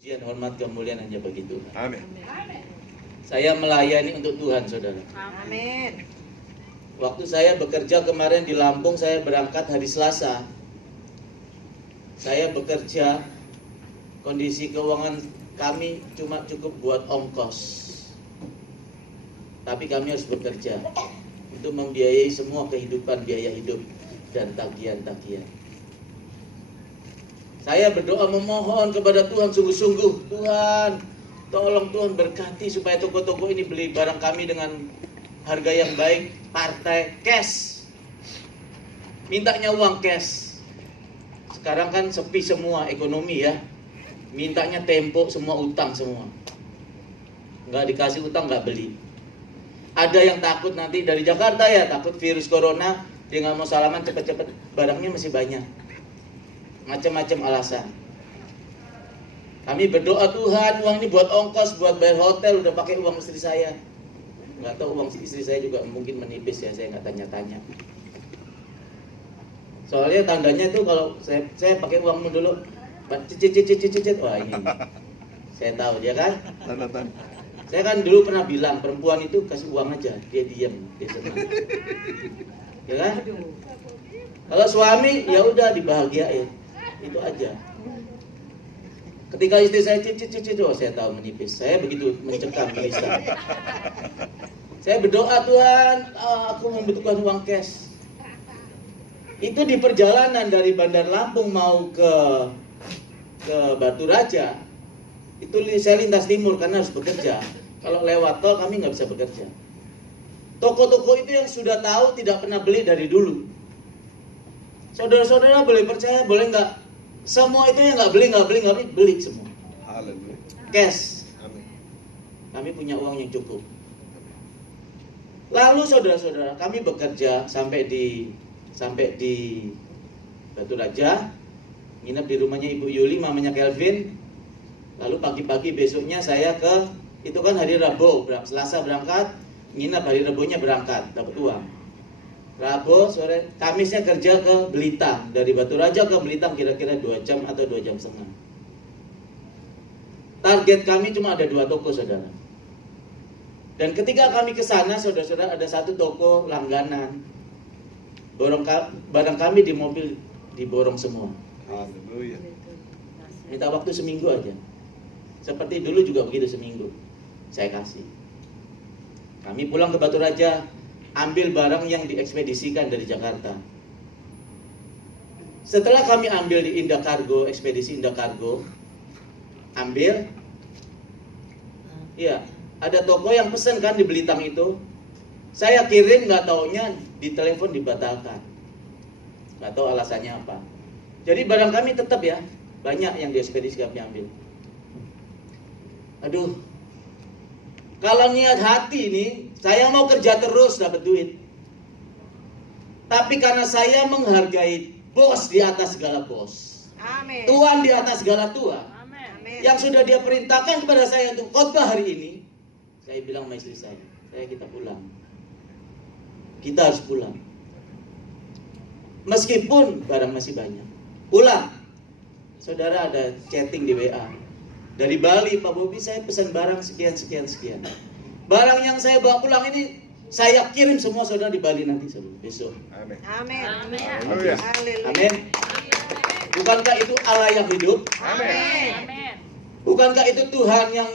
Pujian, hormat, kemuliaan hanya bagi Tuhan. Amin. Saya melayani untuk Tuhan, saudara. Amin. Waktu saya bekerja kemarin di Lampung, saya berangkat hari Selasa. Saya bekerja, kondisi keuangan kami cuma cukup buat ongkos. Tapi kami harus bekerja untuk membiayai semua kehidupan, biaya hidup, dan tagihan-tagihan. Saya berdoa memohon kepada Tuhan sungguh-sungguh, Tuhan, tolong Tuhan berkati supaya toko-toko ini beli barang kami dengan harga yang baik, partai cash. Mintanya uang cash. Sekarang kan sepi semua ekonomi ya. Mintanya tempo semua, utang semua. Nggak dikasih utang, nggak beli. Ada yang takut nanti dari Jakarta ya, takut virus corona, dia nggak mau salaman cepet-cepet. Barangnya masih banyak. Macam-macam alasan. Kami berdoa, Tuhan, uang ini buat ongkos, buat bayar hotel, udah pakai uang istri saya. Nggak tahu uang istri saya juga mungkin menipis ya, saya nggak tanya-tanya. Soalnya tandanya itu kalau saya pakai uangmu dulu, cicit, wah ini. Saya tahu dia kan. Tanda-tanda. Saya kan dulu pernah bilang perempuan itu kasih uang aja, dia diam, dia senang. Ya kan? Kalau suami ya udah dibahagiain, itu aja. Ketika istri saya cicit, oh saya tahu menipis. Saya begitu mencekam gelisah. Saya berdoa, Tuhan, aku membutuhkan uang cash. Itu di perjalanan dari Bandar Lampung mau ke Batu Raja. Itu saya lintas timur karena harus bekerja. Kalau lewat tol kami nggak bisa bekerja. Toko-toko itu yang sudah tahu tidak pernah beli dari dulu. Saudara-saudara boleh percaya, boleh nggak? Semua itu yang nggak beli semua. Haleluya. Cash. Amin. Kami punya uang yang cukup. Lalu saudara-saudara, kami bekerja sampai di Batu Raja, nginep di rumahnya Ibu Yuli, mamanya Kelvin. Lalu pagi-pagi besoknya saya itu kan hari Rabu, Selasa berangkat, nginep hari Rabunya berangkat, dapat uang. Rabu sore, Kamisnya kerja ke Belitang, dari Batu Raja ke Belitang kira-kira 2 jam atau 2 jam setengah. Target kami cuma ada 2 toko, saudara. Dan ketika kami ke sana, saudara-saudara, ada satu toko langganan. Barang kami di mobil diborong semua. Haleluya. Minta waktu seminggu aja. Seperti dulu juga begitu, seminggu saya kasih. Kami pulang ke Batu Raja, ambil barang yang diekspedisikan dari Jakarta. Setelah kami ambil di Indah Kargo, ekspedisi Indah Kargo, ambil, iya, ada toko yang pesen kan di Belitang itu. Saya kirim, nggak taunya di telepon dibatalkan. Nggak tahu alasannya apa. Jadi barang kami tetap ya, banyak yang diekspedisi kami ambil. Aduh, kalau niat hati ini, saya mau kerja terus dapat duit. Tapi karena saya menghargai bos di atas segala bos, Amin. Tuhan di atas segala Tuhan, Amin. yang sudah dia perintahkan kepada saya untuk khotbah hari ini, saya bilang sama istri saya, kita pulang. Kita harus pulang. Meskipun barang masih banyak. Pulang. Saudara, ada chatting di WA. Dari Bali, Pak Bobi, saya pesan barang sekian. Barang yang saya bawa pulang ini, saya kirim semua saudara di Bali nanti besok. Amin. Amin. Haleluya. Haleluya. Amin. Bukankah itu Allah yang hidup? Amin. Bukankah itu Tuhan yang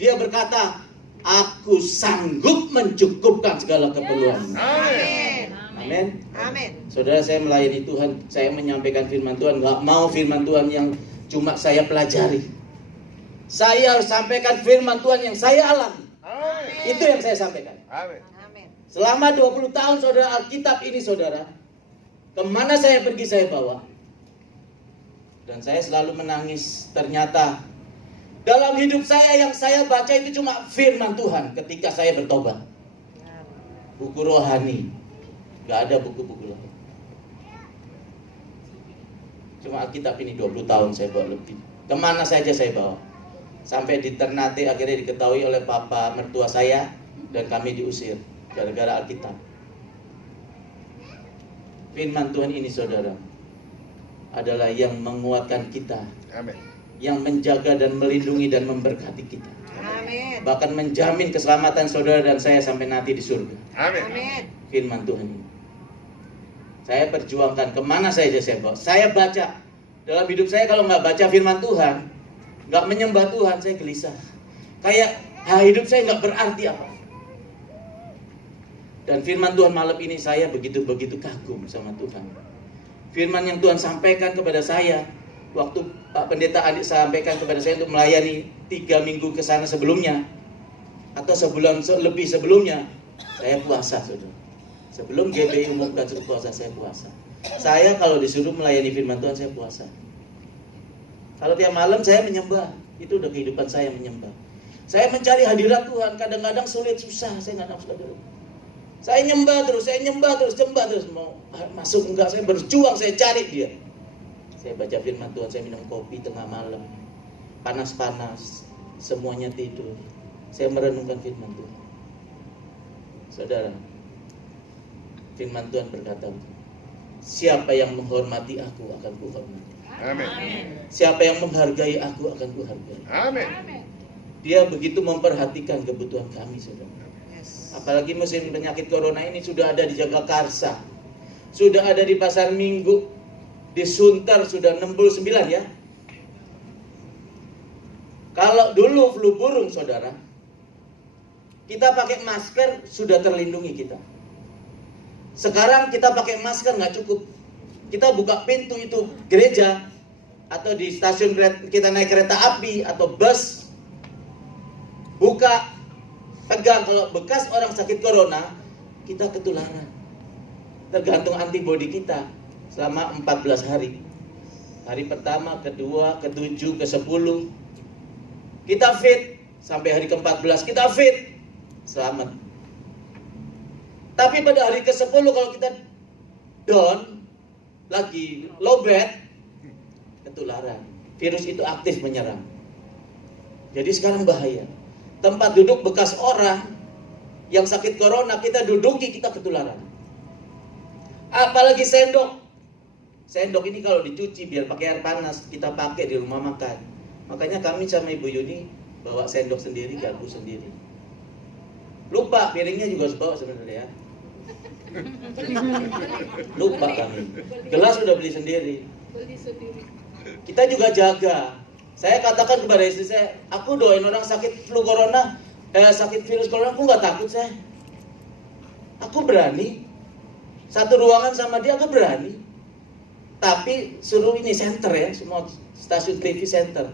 dia berkata, aku sanggup mencukupkan segala keperluan. Amin. Amin. Amin. Saudara, saya melayani Tuhan, saya menyampaikan firman Tuhan, nggak mau firman Tuhan yang cuma saya pelajari. Saya harus sampaikan firman Tuhan yang saya alami. Amin. Itu yang saya sampaikan. Amin. Amin. Selama 20 tahun saudara, Alkitab ini saudara, kemana saya pergi saya bawa. Dan saya selalu menangis. Ternyata dalam hidup saya yang saya baca itu cuma firman Tuhan ketika saya bertobat. Buku rohani, gak ada buku-buku lain. Cuma Alkitab ini 20 tahun saya bawa lebih. Kemana saja saya bawa. Sampai di Ternate akhirnya diketahui oleh papa mertua saya dan kami diusir gara-gara Alkitab. Firman Tuhan ini saudara adalah yang menguatkan kita. Amin. yang menjaga dan melindungi dan memberkati kita. Amin. Bahkan menjamin keselamatan saudara dan saya sampai nanti di surga. Amin. Amin. Firman Tuhan ini saya perjuangkan kemana saja saya bawa. Saya baca dalam hidup saya, kalau nggak baca firman Tuhan, nggak menyembah Tuhan, saya gelisah. Kayak hidup saya nggak berarti apa. Dan firman Tuhan malam ini saya begitu kagum sama Tuhan. Firman yang Tuhan sampaikan kepada saya waktu Pak Pendeta Adik sampaikan kepada saya untuk melayani 3 minggu ke sana sebelumnya, atau sebulan lebih sebelumnya, saya puasa, saudara. Sebelum GBI umumkan suruh puasa, saya puasa. Saya kalau disuruh melayani firman Tuhan, saya puasa. Kalau tiap malam saya menyembah, itu udah kehidupan saya menyembah. Saya mencari hadirat Tuhan, kadang-kadang sulit, susah, saya nggak nafsu dulu. Saya nyembah terus, mau masuk enggak, saya berjuang, saya cari dia. Saya baca firman Tuhan, saya minum kopi tengah malam, panas-panas, semuanya tidur. Saya merenungkan firman Tuhan. Saudara, firman Tuhan berkata, siapa yang menghormati aku akan kuhormati. Amin. Siapa yang menghargai aku akan kuhargai. Amin. Dia begitu memperhatikan kebutuhan kami, saudara. Yes. Apalagi musim penyakit corona ini sudah ada di Jagakarsa, sudah ada di Pasar Minggu, di Sunter sudah 69 ya. Kalau dulu flu burung, saudara, kita pakai masker sudah terlindungi kita. Sekarang kita pakai masker nggak cukup. Kita buka pintu itu gereja atau di stasiun kita naik kereta api atau bus, buka, pegang. Kalau bekas orang sakit corona, kita ketularan. Tergantung antibodi kita selama 14 hari. Hari pertama, kedua, ke-7, ke-10 kita fit, sampai hari ke-14 kita fit, selamat. Tapi pada hari ke-10 kalau kita down, lagi lowbat, ketularan. Virus itu aktif menyerang. Jadi sekarang bahaya. Tempat duduk bekas orang yang sakit corona, kita duduki, kita ketularan. Apalagi sendok. Sendok ini kalau dicuci biar pakai air panas, kita pakai di rumah makan. Makanya kami sama Ibu Yuni bawa sendok sendiri, garpu sendiri. Lupa, piringnya juga harus bawa sebenarnya ya. Lupa kami. Gelas sudah beli sendiri. Kita juga jaga. Saya katakan kepada istri saya, aku doain orang sakit flu corona, sakit virus corona, aku nggak takut saya. Aku berani. Satu ruangan sama dia aku berani. Tapi suruh ini center ya, semua stasiun TV center.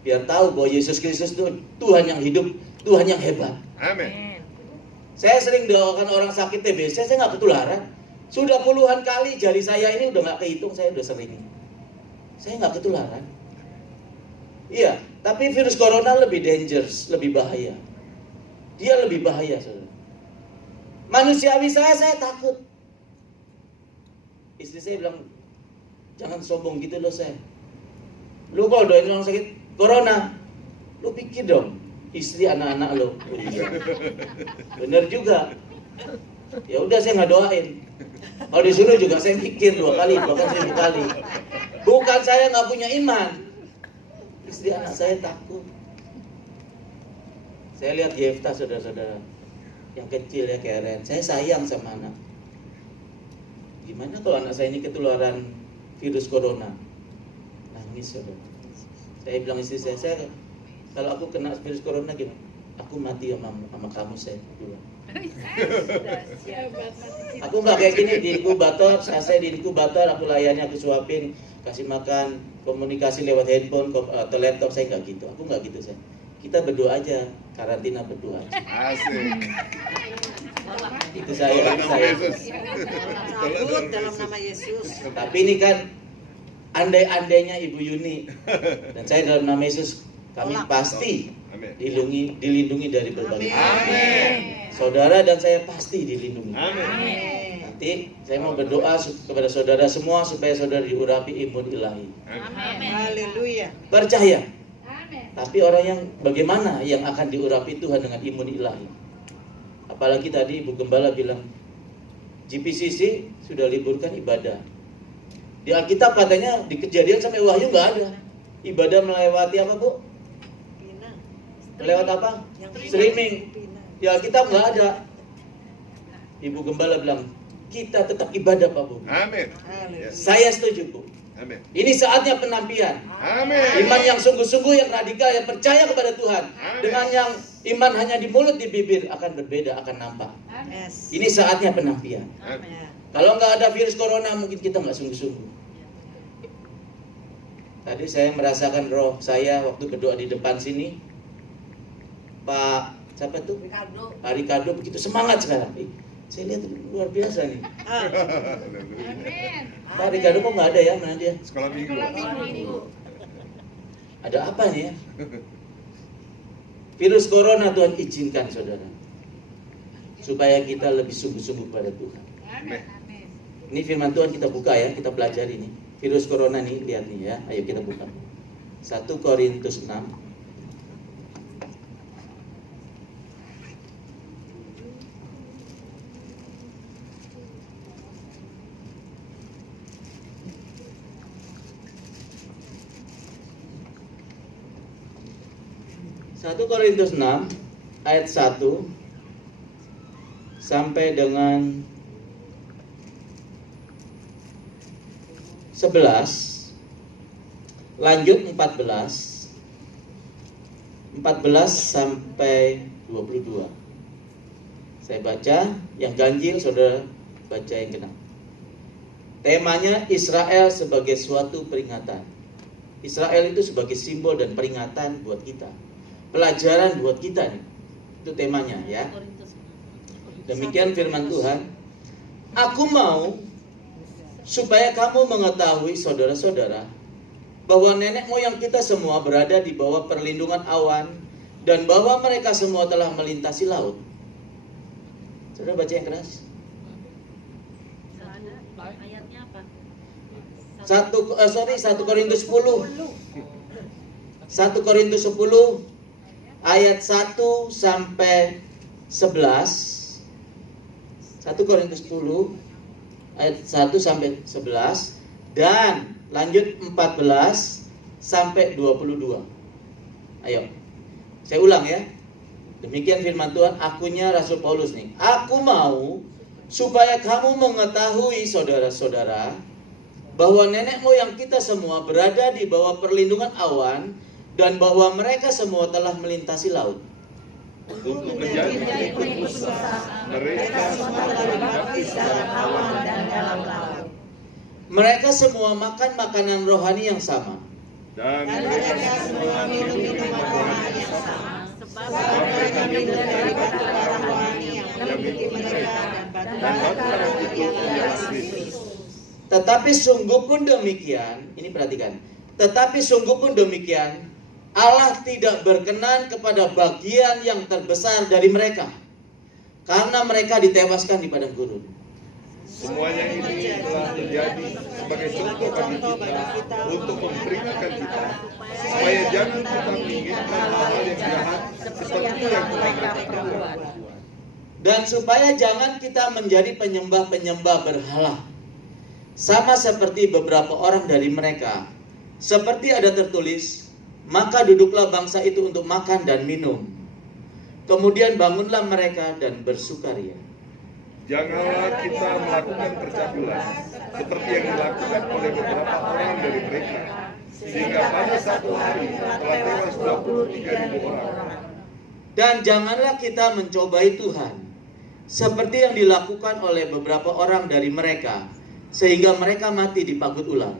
Biar tahu bahwa Yesus Kristus itu Tuhan yang hidup, Tuhan yang hebat. Amin. Saya sering doakan orang sakit TBC, saya nggak ketularan. Sudah puluhan kali jari saya ini udah nggak kehitung, saya udah sering. Saya nggak ketularan. Iya, tapi virus corona lebih dangerous, lebih bahaya. Dia lebih bahaya, saudara. Manusiawi saya takut. Istri saya bilang, jangan sombong gitu loh saya. Lu kalau doain orang sakit corona, lu pikir dong. Istri anak-anak lo, bener juga. Ya udah saya nggak doain. Kalau disuruh juga saya mikir 2 kali, bahkan 1000 kali. Bukan saya nggak punya iman, istri anak saya takut. Saya lihat Yefta saudara-saudara, yang kecil ya Karen. Saya sayang sama anak. Gimana kalau anak saya ini ketularan virus corona? Nangis saudara. Saya bilang istri saya kalau aku kena virus corona gimana? Aku mati sama kamu saya bilang. Aku nggak kayak gini di inkubator, saya di inkubator aku layani, aku suapin, kasih makan, komunikasi lewat handphone atau laptop, saya nggak gitu. Aku nggak gitu saya. Kita berdoa aja, karantina berdoa. Asik. Itu saya. Cabut dalam nama Yesus. Tapi ini kan andai-andainya Ibu Yuni dan saya dalam nama Yesus, kami pasti Amin. dilindungi dari berbagai hal. Amin. Saudara dan saya pasti dilindungi. Amin. Nanti saya mau berdoa kepada saudara semua supaya saudara diurapi imun ilahi. Amin. Haleluya. Percaya. Tapi orang yang bagaimana yang akan diurapi Tuhan dengan imun ilahi? Apalagi tadi Ibu Gembala bilang GPCC sudah liburkan ibadah. Di Alkitab katanya di Kejadian sampai Wahyu nggak ada. ibadah melewati apa Bu? Pina. Lewat apa? Streaming. Ya kita nggak ada. Ibu Gembala bilang, kita tetap ibadah Pak Bu. Amin. Haleluya. Saya setuju Bu. Amin. Ini saatnya penampian. Amin. Iman yang sungguh-sungguh, yang radikal, yang percaya kepada Tuhan. Amin. Dengan yang iman hanya di mulut, di bibir, akan berbeda, akan nampak. Yes. Ini saatnya penampian. Amin. Ya. Kalau nggak ada virus corona, mungkin kita nggak sungguh-sungguh. Tadi saya merasakan roh saya waktu berdoa di depan sini. Pak, siapa tuh? Pak Ricardo begitu semangat sekarang. Saya lihat luar biasa nih. Amin. Pak Ricardo kok nggak ada ya, mana dia? Sekolah minggu. Ada apa nih ya? Virus corona Tuhan izinkan saudara, supaya kita lebih sungguh-sungguh kepada Tuhan. Amin. Ini firman Tuhan kita buka ya, kita pelajari nih. Virus corona nih, lihat nih ya. Ayo kita buka. 1 Korintus 6. Satu Korintus 6 ayat 1 sampai dengan 11, lanjut 14 sampai 22. Saya baca, yang ganjil saudara baca yang genap. Temanya Israel sebagai suatu peringatan. Israel itu sebagai simbol dan peringatan buat kita. Pelajaran buat kita nih. Itu temanya ya. Demikian firman Tuhan. Aku mau supaya kamu mengetahui saudara-saudara bahwa nenek moyang kita semua berada di bawah perlindungan awan dan bahwa mereka semua telah melintasi laut. Saudara baca yang keras. Ayatnya apa? 1 Korintus 10. 1 Korintus 10 ayat 1 sampai 11. 1 Korintus 10 ayat 1 sampai 11 dan lanjut 14 sampai 22. Ayo. Saya ulang ya. Demikian firman Tuhan, akunya Rasul Paulus nih. Aku mau supaya kamu mengetahui saudara-saudara bahwa nenek moyang kita semua berada di bawah perlindungan awan dan bahwa mereka semua telah melintasi laut. Untuk menjadi pengikut Musa, mereka semua terbaptis dalam awan dan dalam laut. Mereka semua makan makanan rohani yang sama. Dan Mereka semua minum minuman rohani yang sama. Sebab Mereka minum dari batu bara rohani yang mengikuti mereka dan batu bara yang dari Kristus. Tetapi sungguh pun demikian, ini perhatikan. Tetapi sungguh pun demikian, Allah tidak berkenan kepada bagian yang terbesar dari mereka, karena mereka ditewaskan di padang gurun. semuanya ini telah menjadi sebagai contoh bagi kita untuk memperingatkan kita supaya jangan kita menginginkan hal yang jahat seperti yang mereka perbuat. Dan supaya jangan kita menjadi penyembah-penyembah berhala, sama seperti beberapa orang dari mereka. Seperti ada tertulis, maka duduklah bangsa itu untuk makan dan minum. Kemudian bangunlah mereka dan bersukaria. Janganlah kita melakukan percabulan seperti yang dilakukan oleh beberapa orang dari mereka, sehingga pada satu hari telah tewas 23.000 orang. Dan janganlah kita mencobai Tuhan, seperti yang dilakukan oleh beberapa orang dari mereka, sehingga mereka mati di pagut ular.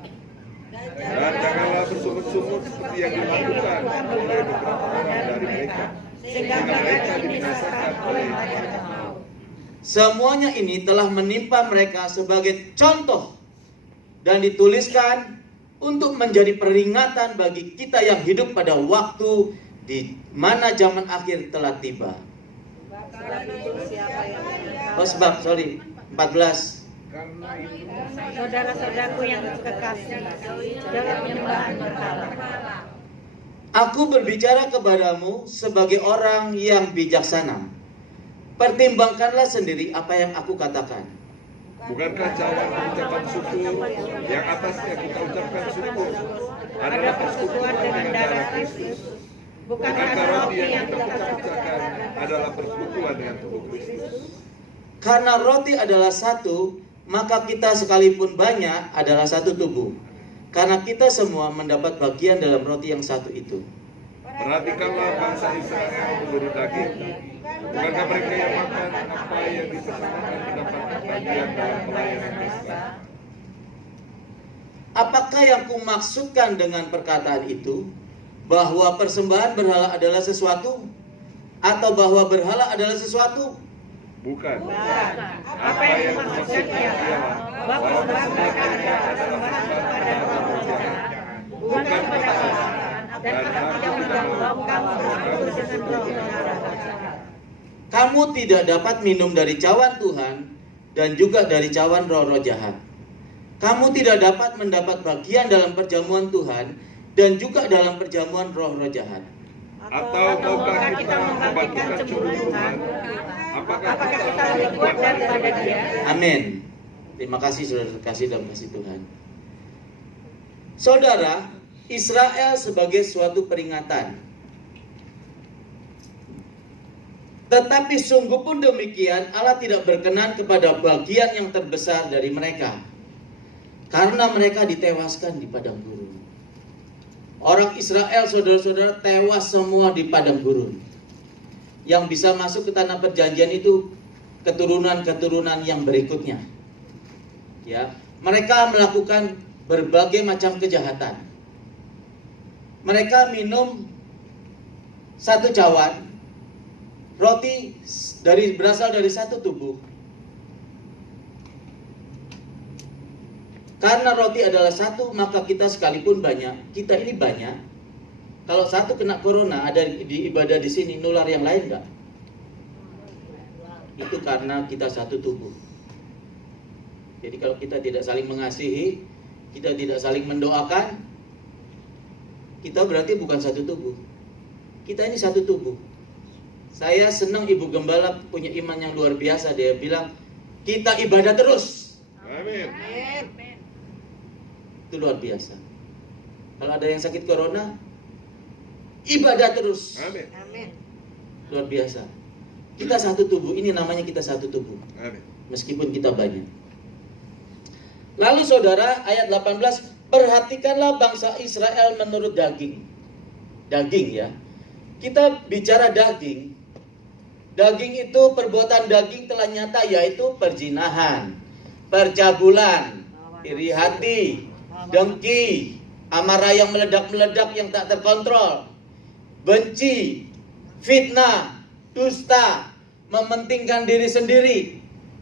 Dan janganlah bersungut-sungut seperti yang dilakukan oleh beberapa orang dari mereka, sehingga mereka dibinasakan oleh Tuhan. Semuanya ini telah menimpa mereka sebagai contoh dan dituliskan untuk menjadi peringatan bagi kita yang hidup pada waktu di mana zaman akhir telah tiba. Oh sebab, 14. saudara-saudaraku yang kekasih, jangan penyembahan berhala. Aku berbicara kepadamu sebagai orang yang bijaksana. Pertimbangkanlah sendiri apa yang aku katakan. Bukankah cawan pengucapan syukur yang atasnya kita ucapkan syukur adalah persekutuan dengan darah Kristus? Bukankah roti yang kita pecah-pecahkan adalah persekutuan dengan tubuh Kristus? Karena roti adalah satu, maka kita sekalipun banyak adalah satu tubuh. Karena kita semua mendapat bagian dalam roti yang satu itu. Perhatikanlah bangsa Israel menurut daging. Bukankah mereka yang makan apa yang dipersembahkan mendapatkan bagian dalam pelayanan pesta? Apakah yang kumaksudkan dengan perkataan itu? Bahwa persembahan berhala adalah sesuatu? Atau bahwa berhala adalah sesuatu? Bukan. Apa yang dimaksudkan ialah bahwa persembahan adalah persembahan kepada roh jahat, bukan kepada Allah, dan aku tidak menjawab kamu bersekutu dengan roh jahat. Kamu tidak dapat minum dari cawan Tuhan dan juga dari cawan roh-roh jahat. Kamu tidak dapat mendapat bagian dalam perjamuan Tuhan dan juga dalam perjamuan roh-roh jahat. Atau maukah kita membangkitkan cemburu Tuhan? Apakah kita lebih kuat daripada Dia? Amin. Terima kasih saudara terkasih dalam kasih Tuhan. Saudara, Israel sebagai suatu peringatan. Tetapi sungguh pun demikian, Allah tidak berkenan kepada bagian yang terbesar dari mereka. Karena mereka ditewaskan di padang gurun. Orang Israel, saudara-saudara, tewas semua di padang gurun. Yang bisa masuk ke tanah perjanjian itu keturunan-keturunan yang berikutnya. Ya, mereka melakukan berbagai macam kejahatan. Mereka minum satu cawan roti berasal dari satu tubuh. Karena roti adalah satu, maka kita sekalipun banyak, kita ini banyak. Kalau satu kena corona, ada di ibadah di sini, nular yang lain enggak? Itu karena kita satu tubuh. Jadi kalau kita tidak saling mengasihi, kita tidak saling mendoakan, kita berarti bukan satu tubuh. Kita ini satu tubuh. Saya senang Ibu Gembala punya iman yang luar biasa. Dia bilang, kita ibadah terus. Amin. Itu luar biasa. Kalau ada yang sakit corona, ibadah terus. Amin. Luar biasa. Kita satu tubuh, ini namanya kita satu tubuh. Amin. Meskipun kita banyak. Lalu saudara, ayat 18, perhatikanlah bangsa Israel menurut daging. Daging ya. Kita bicara daging. Daging itu, perbuatan daging telah nyata, yaitu perzinahan, percabulan, iri hati, dengki, amarah yang meledak-meledak yang tak terkontrol, benci, fitnah, dusta, mementingkan diri sendiri,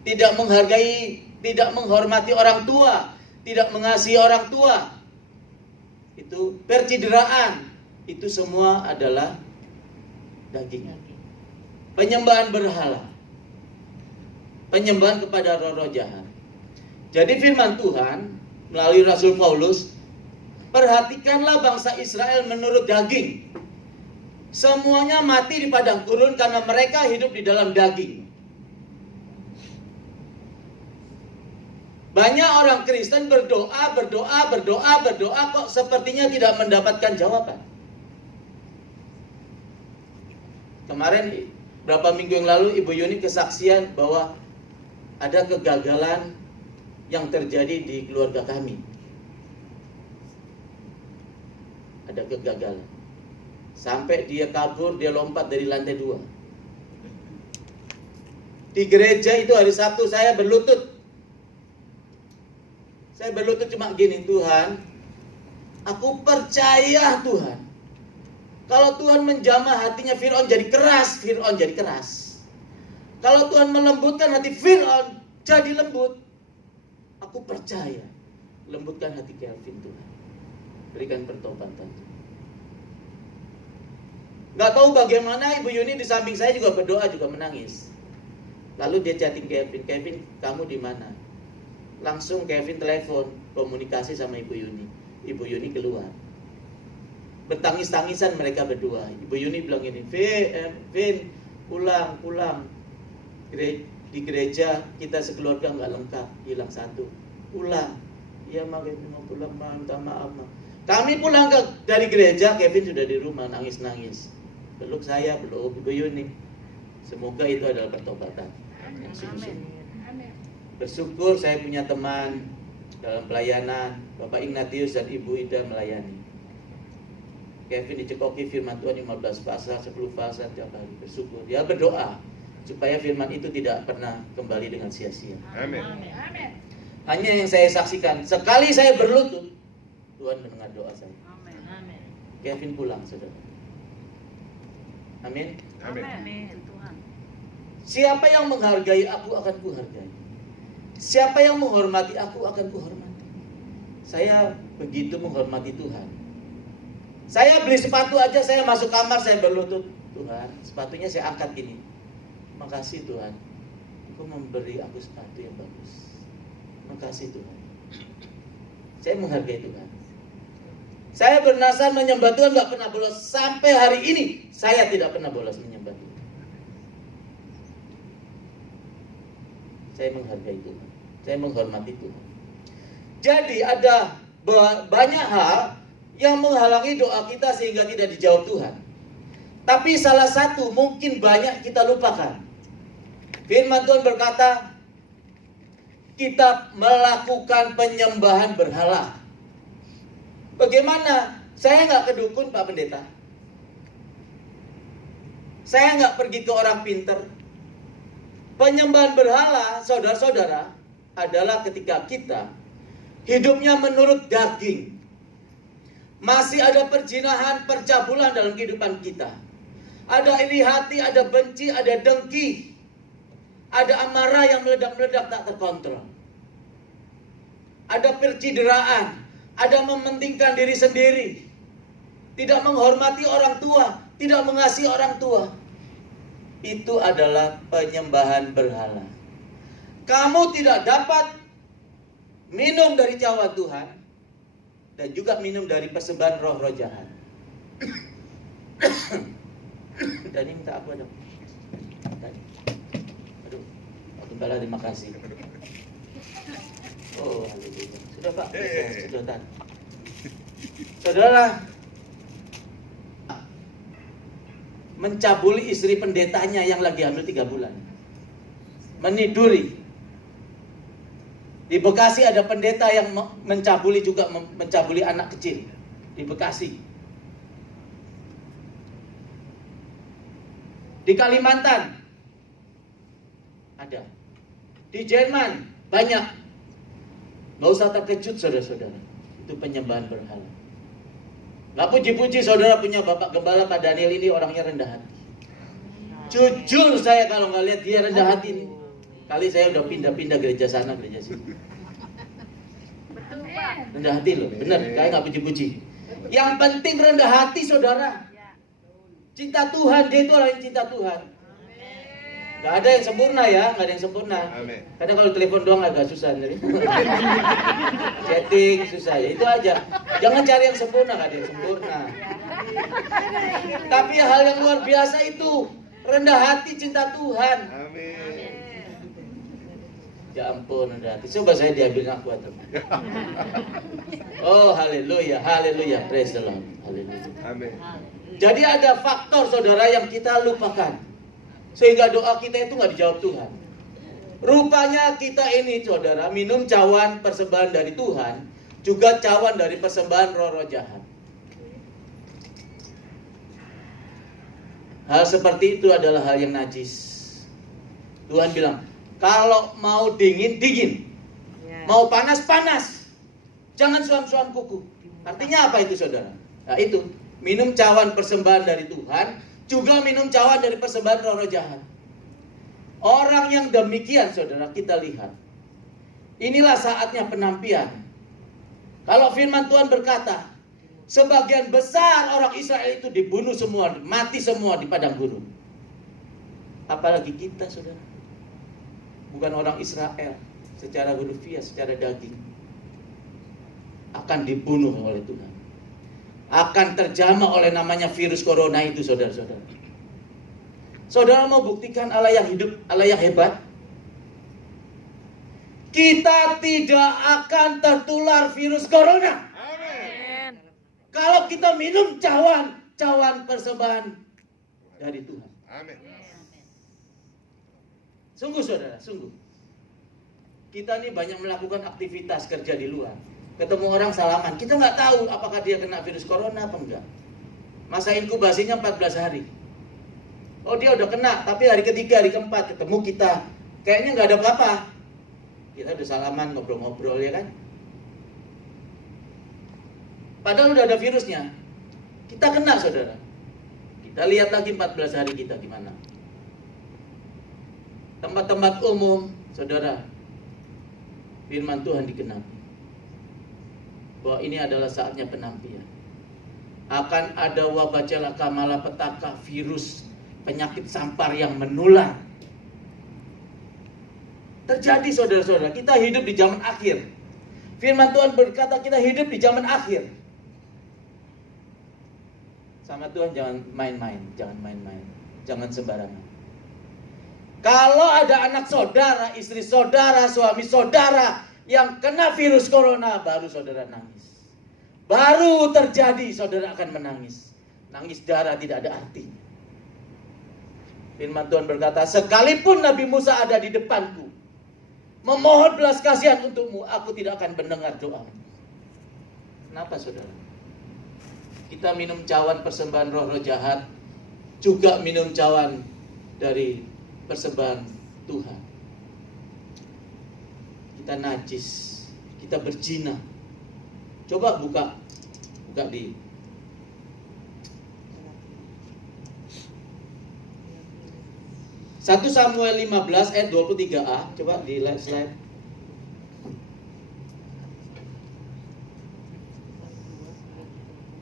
tidak menghargai, tidak menghormati orang tua, tidak mengasihi orang tua. Itu percideraan, itu semua adalah daging. Penyembahan berhala, penyembahan kepada roh-roh jahat. Jadi firman Tuhan melalui Rasul Paulus, perhatikanlah bangsa Israel menurut daging. Semuanya mati di padang gurun karena mereka hidup di dalam daging. Banyak orang Kristen berdoa kok sepertinya tidak mendapatkan jawaban. Kemarin berapa minggu yang lalu Ibu Yuni kesaksian bahwa ada kegagalan yang terjadi di keluarga kami. Ada kegagalan. Sampai dia kabur, dia lompat dari lantai 2. Di gereja itu hari Sabtu saya berlutut. Saya berlutut cuma gini, Tuhan, aku percaya Tuhan. Kalau Tuhan menjamah hatinya Fir'aun jadi keras, Fir'aun jadi keras. Kalau Tuhan melembutkan hati Fir'aun jadi lembut, aku percaya. Lembutkan hati Kelvin Tuhan. Berikan pertobatan. Gak tahu bagaimana Ibu Yuni di samping saya juga berdoa, juga menangis. Lalu dia chatting Kevin, Kevin kamu di mana? Langsung Kevin telepon, komunikasi sama Ibu Yuni. Ibu Yuni keluar. Bertangis-tangisan mereka berdua. Ibu Yuni bilang ini, Vin, pulang. di gereja kita sekeluarga nggak lengkap, hilang satu. Pulang, iya makanya mau pulang, minta maaf. Kami pulang dari gereja, Kevin sudah di rumah nangis-nangis. Peluk saya, peluk Ibu Yuni. Semoga itu adalah pertobatan yang sungguh-sungguh. Bersyukur saya punya teman dalam pelayanan, Bapak Ignatius dan Ibu Ida melayani. Kevin dicekoki firman Tuhan 15 pasal, 10 pasal tiap hari. Bersyukur, dia berdoa supaya firman itu tidak pernah kembali dengan sia-sia. Amin. Hanya yang saya saksikan, sekali saya berlutut, Tuhan mendengar doa saya. Kevin pulang, saudara. Amin. Amin. Siapa yang menghargai aku akan kuhargai. Siapa yang menghormati aku akan kuhormati. Saya begitu menghormati Tuhan. Saya beli sepatu aja, saya masuk kamar, saya berlutut. Tuhan, sepatunya saya angkat gini. Makasih Tuhan, Engkau memberi aku sepatu yang bagus. Makasih Tuhan. Saya menghargai Tuhan. Saya bernasar menyembah Tuhan, gak pernah bolos. Sampai hari ini, saya tidak pernah bolos menyembah Tuhan. Saya menghargai Tuhan. Saya menghormati Tuhan. Jadi ada banyak hal yang menghalangi doa kita sehingga tidak dijawab Tuhan. Tapi salah satu mungkin banyak kita lupakan. Firman Tuhan berkata, kita melakukan penyembahan berhala. Bagaimana? Saya nggak ke dukun, Pak Pendeta. Saya nggak pergi ke orang pinter. Penyembahan berhala, saudara-saudara, adalah ketika kita hidupnya menurut daging. Masih ada perjinahan, percabulan dalam kehidupan kita. Ada iri hati, ada benci, ada dengki. Ada amarah yang meledak-meledak tak terkontrol. Ada percideraan, ada mementingkan diri sendiri. Tidak menghormati orang tua, tidak mengasihi orang tua. Itu adalah penyembahan berhala. Kamu tidak dapat minum dari cawan Tuhan dan juga minum dari persembahan roh-roh jahat. Dan ini minta apa dong? Aduh, Pak Gembala terima kasih. Oh, haleluya. Sudah Pak, sudah Tan. Saudara, mencabuli istri pendetanya yang lagi hamil 3 bulan. Meniduri. Di Bekasi ada pendeta yang mencabuli juga, mencabuli anak kecil. Di Bekasi. Di Kalimantan ada. Di Jerman banyak. Gak usah terkejut saudara-saudara. Itu penyembahan berhala. Gak puji-puji saudara punya Bapak Gembala Pak Daniel ini orangnya rendah hati. Jujur saya kalau nggak lihat dia rendah hati ini. Kali saya udah pindah-pindah gereja sana, gereja sini. Rendah hati loh, bener. Kayak nggak puji-puji. Yang penting rendah hati saudara. Cinta Tuhan, dia itu orang yang cinta Tuhan. Gak ada yang sempurna ya, gak ada yang sempurna. Amin. Karena kalau telepon doang agak susah nih. Chatting susah ya, itu aja. Jangan cari yang sempurna, gak ada yang sempurna. Tapi hal yang luar biasa itu rendah hati cinta Tuhan. Amin. Ya ampun, rendah hati. Coba saya diambil aku atau. Oh haleluya, haleluya, praise the Lord, haleluya. Amin. Jadi ada faktor saudara yang kita lupakan. Sehingga doa kita itu nggak dijawab Tuhan. Rupanya kita ini saudara minum cawan persembahan dari Tuhan, juga cawan dari persembahan roh-roh jahat. Hal seperti itu adalah hal yang najis. Tuhan bilang, kalau mau dingin, dingin. Mau panas, panas. Jangan suam-suam kuku. Artinya apa itu saudara? Nah itu, minum cawan persembahan dari Tuhan, juga minum cawan dari persembahan roh-roh jahat. Orang yang demikian saudara kita lihat. Inilah saatnya penampian. Kalau firman Tuhan berkata, sebagian besar orang Israel itu dibunuh semua, mati semua di padang gurun. Apalagi kita saudara. Bukan orang Israel secara hurufiah, secara daging. Akan dibunuh oleh Tuhan. Akan terjamah oleh namanya virus corona itu saudara-saudara. Saudara mau buktikan Allah yang hidup, Allah yang hebat? kita tidak akan tertular virus corona. Amin. Kalau kita minum cawan persembahan dari Tuhan. Amin. Sungguh saudara, sungguh. Kita ini banyak melakukan aktivitas kerja di luar. Ketemu orang salaman, kita nggak tahu apakah dia kena virus corona apa enggak. Masa inkubasinya 14 hari. Oh dia udah kena, tapi hari ketiga, hari keempat ketemu kita, kayaknya nggak ada apa-apa. Kita udah salaman, ngobrol-ngobrol ya kan. Padahal udah ada virusnya. Kita kena saudara. Kita lihat lagi 14 hari kita gimana. Tempat-tempat umum, saudara, firman Tuhan digenapi. Bahwa ini adalah saatnya penampian. Akan ada wabah celaka, malapetaka, virus, penyakit sampar yang menular. Terjadi saudara-saudara, kita hidup di zaman akhir. Firman Tuhan berkata kita hidup di zaman akhir. Sama Tuhan jangan main-main, jangan sembarangan. Kalau ada anak saudara, istri saudara, suami saudara yang kena virus corona, baru saudara nangis. Baru terjadi saudara akan menangis. Nangis darah tidak ada artinya. Firman Tuhan berkata, sekalipun Nabi Musa ada di depanku, memohon belas kasihan untukmu, aku tidak akan mendengar doamu. Kenapa saudara? Kita minum cawan persembahan roh-roh jahat, juga minum cawan dari persembahan Tuhan. Kita najis, kita berzina. Coba buka di 1 Samuel 15 ayat 23a. Coba di slide.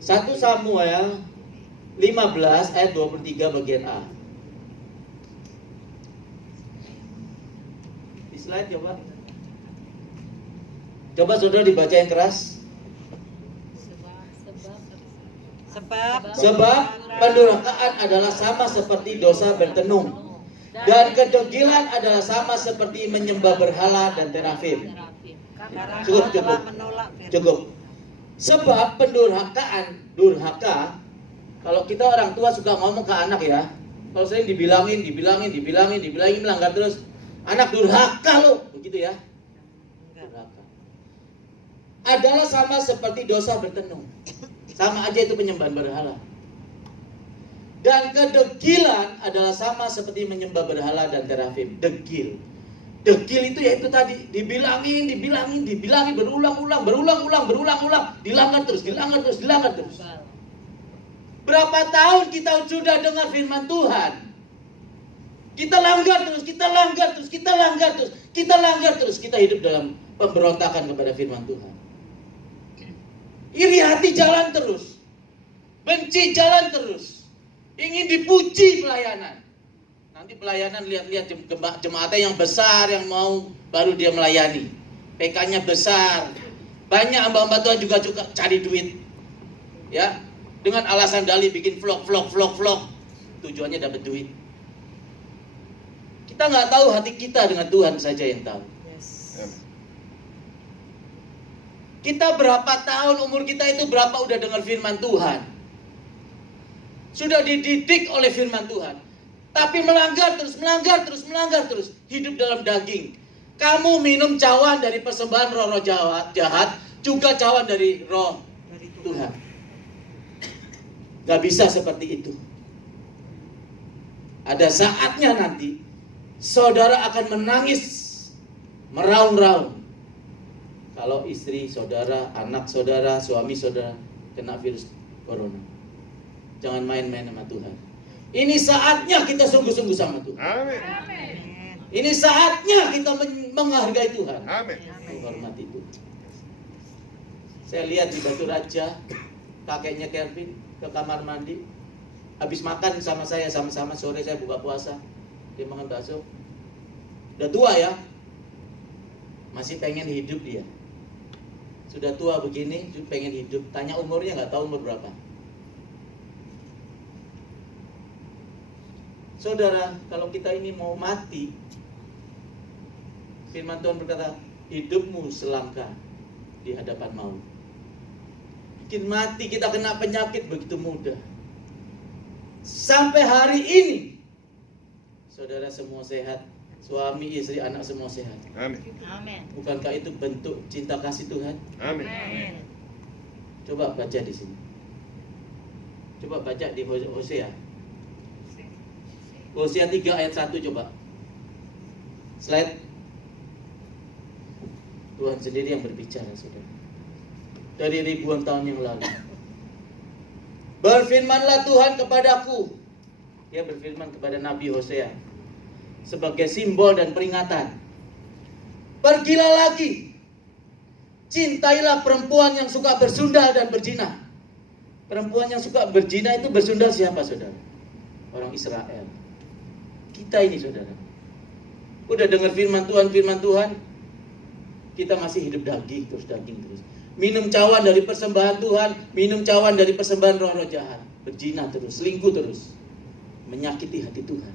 Satu Samuel 15 ayat 23 bagian A. Di slide coba. Coba saudara dibaca yang keras. Sebab pendurhakaan adalah sama seperti dosa bertenung, dan kedegilan adalah sama seperti menyembah berhala dan terafim. Cukup. Sebab pendurhakaan, durhaka. Kalau kita orang tua suka ngomong ke anak ya, kalau sering dibilangin melanggar terus, anak durhaka lo, begitu ya. Durhaka adalah sama seperti dosa bertenung. Sama aja itu penyembahan berhala. Dan kedegilan adalah sama seperti menyembah berhala dan terafim. Degil itu yaitu tadi dibilangin berulang-ulang, dilanggar terus. Berapa tahun kita sudah dengar firman Tuhan? Kita langgar terus, kita hidup dalam pemberontakan kepada firman Tuhan. Iri hati jalan terus, benci jalan terus, ingin dipuji pelayanan. Nanti pelayanan lihat-lihat jemaatnya yang besar yang mau baru dia melayani. PK-nya besar. Banyak hamba-hamba Tuhan juga cari duit. Ya, dengan alasan dalih bikin vlog. Tujuannya dapat duit. Kita nggak tahu hati kita dengan Tuhan saja yang tahu. Kita berapa tahun umur kita itu berapa udah dengar firman Tuhan? Sudah dididik oleh firman Tuhan. Tapi melanggar terus, hidup dalam daging. Kamu minum cawan dari persembahan roh-roh jahat, juga cawan dari roh Tuhan. Gak bisa seperti itu. Ada saatnya nanti, saudara akan menangis, meraung-raung. Kalau istri saudara, anak saudara, suami saudara kena virus corona. Jangan main-main sama Tuhan. Ini saatnya kita sungguh-sungguh sama Tuhan. Amin. Ini saatnya kita menghargai Tuhan. Amin. Menghormati Tuhan. Saya lihat di Batu Raja, kakeknya Kelvin ke kamar mandi, habis makan sama saya sama-sama, sore saya buka puasa, dia makan bakso. Udah tua ya, masih pengen hidup dia. Sudah tua begini, pengen hidup. Tanya umurnya, nggak tahu umur berapa. Saudara, kalau kita ini mau mati, firman Tuhan berkata, hidupmu selangkah di hadapan maut. Bikin mati kita kena penyakit begitu mudah. Sampai hari ini, saudara semua sehat, suami, istri, anak semua sehat. Amin. Amin. Bukankah itu bentuk cinta kasih Tuhan? Amin. Amin. Coba baca di sini. Coba baca di Hosea. Hosea 3 ayat 1 coba. Slide. Tuhan sendiri yang berbicara, saudara. Dari ribuan tahun yang lalu. Berfirmanlah Tuhan kepadaku. Dia berfirman kepada Nabi Hosea sebagai simbol dan peringatan. Pergilah lagi. Cintailah perempuan yang suka bersundal dan berzina. Perempuan yang suka berzina itu bersundal siapa, saudara? Orang Israel. Kita ini, saudara. Udah dengar firman Tuhan, kita masih hidup daging terus. Minum cawan dari persembahan Tuhan, minum cawan dari persembahan roh-roh jahat. Berzina terus, selingkuh terus. Menyakiti hati Tuhan.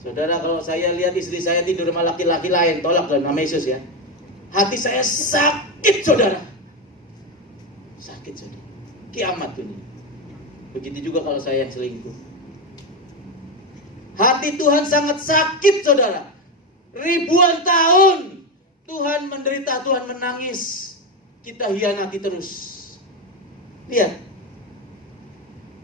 Saudara, kalau saya lihat istri saya tidur sama laki-laki lain, tolak dalam nama Yesus ya. Hati saya sakit, saudara. Sakit, saudara. Kiamat dunia. Begitu juga kalau saya yang selingkuh. Hati Tuhan sangat sakit, saudara. Ribuan tahun Tuhan menderita, Tuhan menangis. Kita hianati terus. Lihat.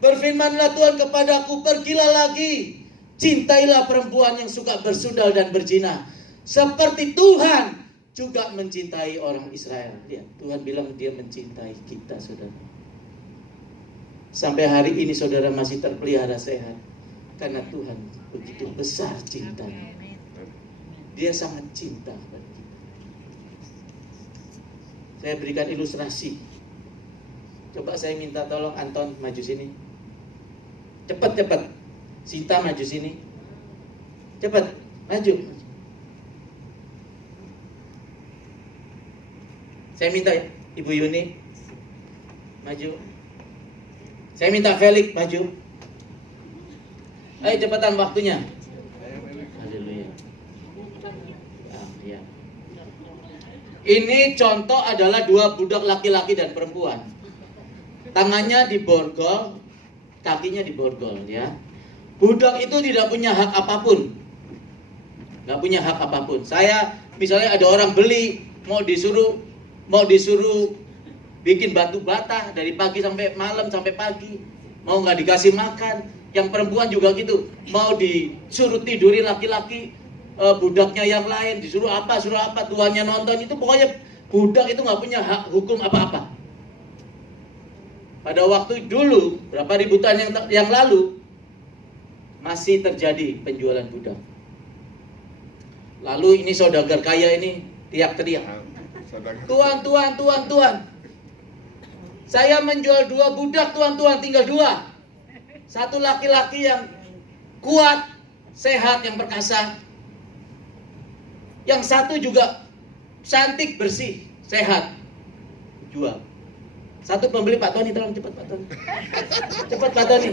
Berfirmanlah Tuhan kepadaku, pergilah lagi. Cintailah perempuan yang suka bersundal dan berzina. Seperti Tuhan juga mencintai orang Israel. Lihat, Tuhan bilang dia mencintai kita, saudara. Sampai hari ini saudara masih terpelihara sehat. Karena Tuhan begitu besar cintanya. Dia sangat cinta kepada kita. Saya berikan ilustrasi. Coba saya minta tolong Anton maju sini. Cepat. Sinta maju sini. Cepat, maju. Saya minta Ibu Yuni maju. Saya minta Felix maju. Ayo cepatan waktunya. Haleluya. Ya. Ini contoh adalah dua budak laki-laki dan perempuan. Tangannya diborgol, kakinya diborgol ya. Budak itu tidak punya hak apapun. Nggak punya hak apapun. Saya misalnya ada orang beli, mau disuruh bikin batu bata dari pagi sampai malam sampai pagi. Mau nggak dikasih makan. Yang perempuan juga gitu, mau disuruh tidurin laki-laki, budaknya yang lain, disuruh apa, tuannya nonton, itu pokoknya budak itu nggak punya hak hukum apa-apa. Pada waktu dulu, berapa ribu tahun yang lalu, masih terjadi penjualan budak. Lalu ini saudagar kaya ini teriak-teriak, Tuan. Saya menjual 2 budak, Tuan, tinggal 2. Satu laki-laki yang kuat, sehat, yang perkasa. Yang satu juga cantik, bersih, sehat. Jual. Satu pembeli, Pak Tony, tolong cepat Pak Tony. Cepat Pak Tony.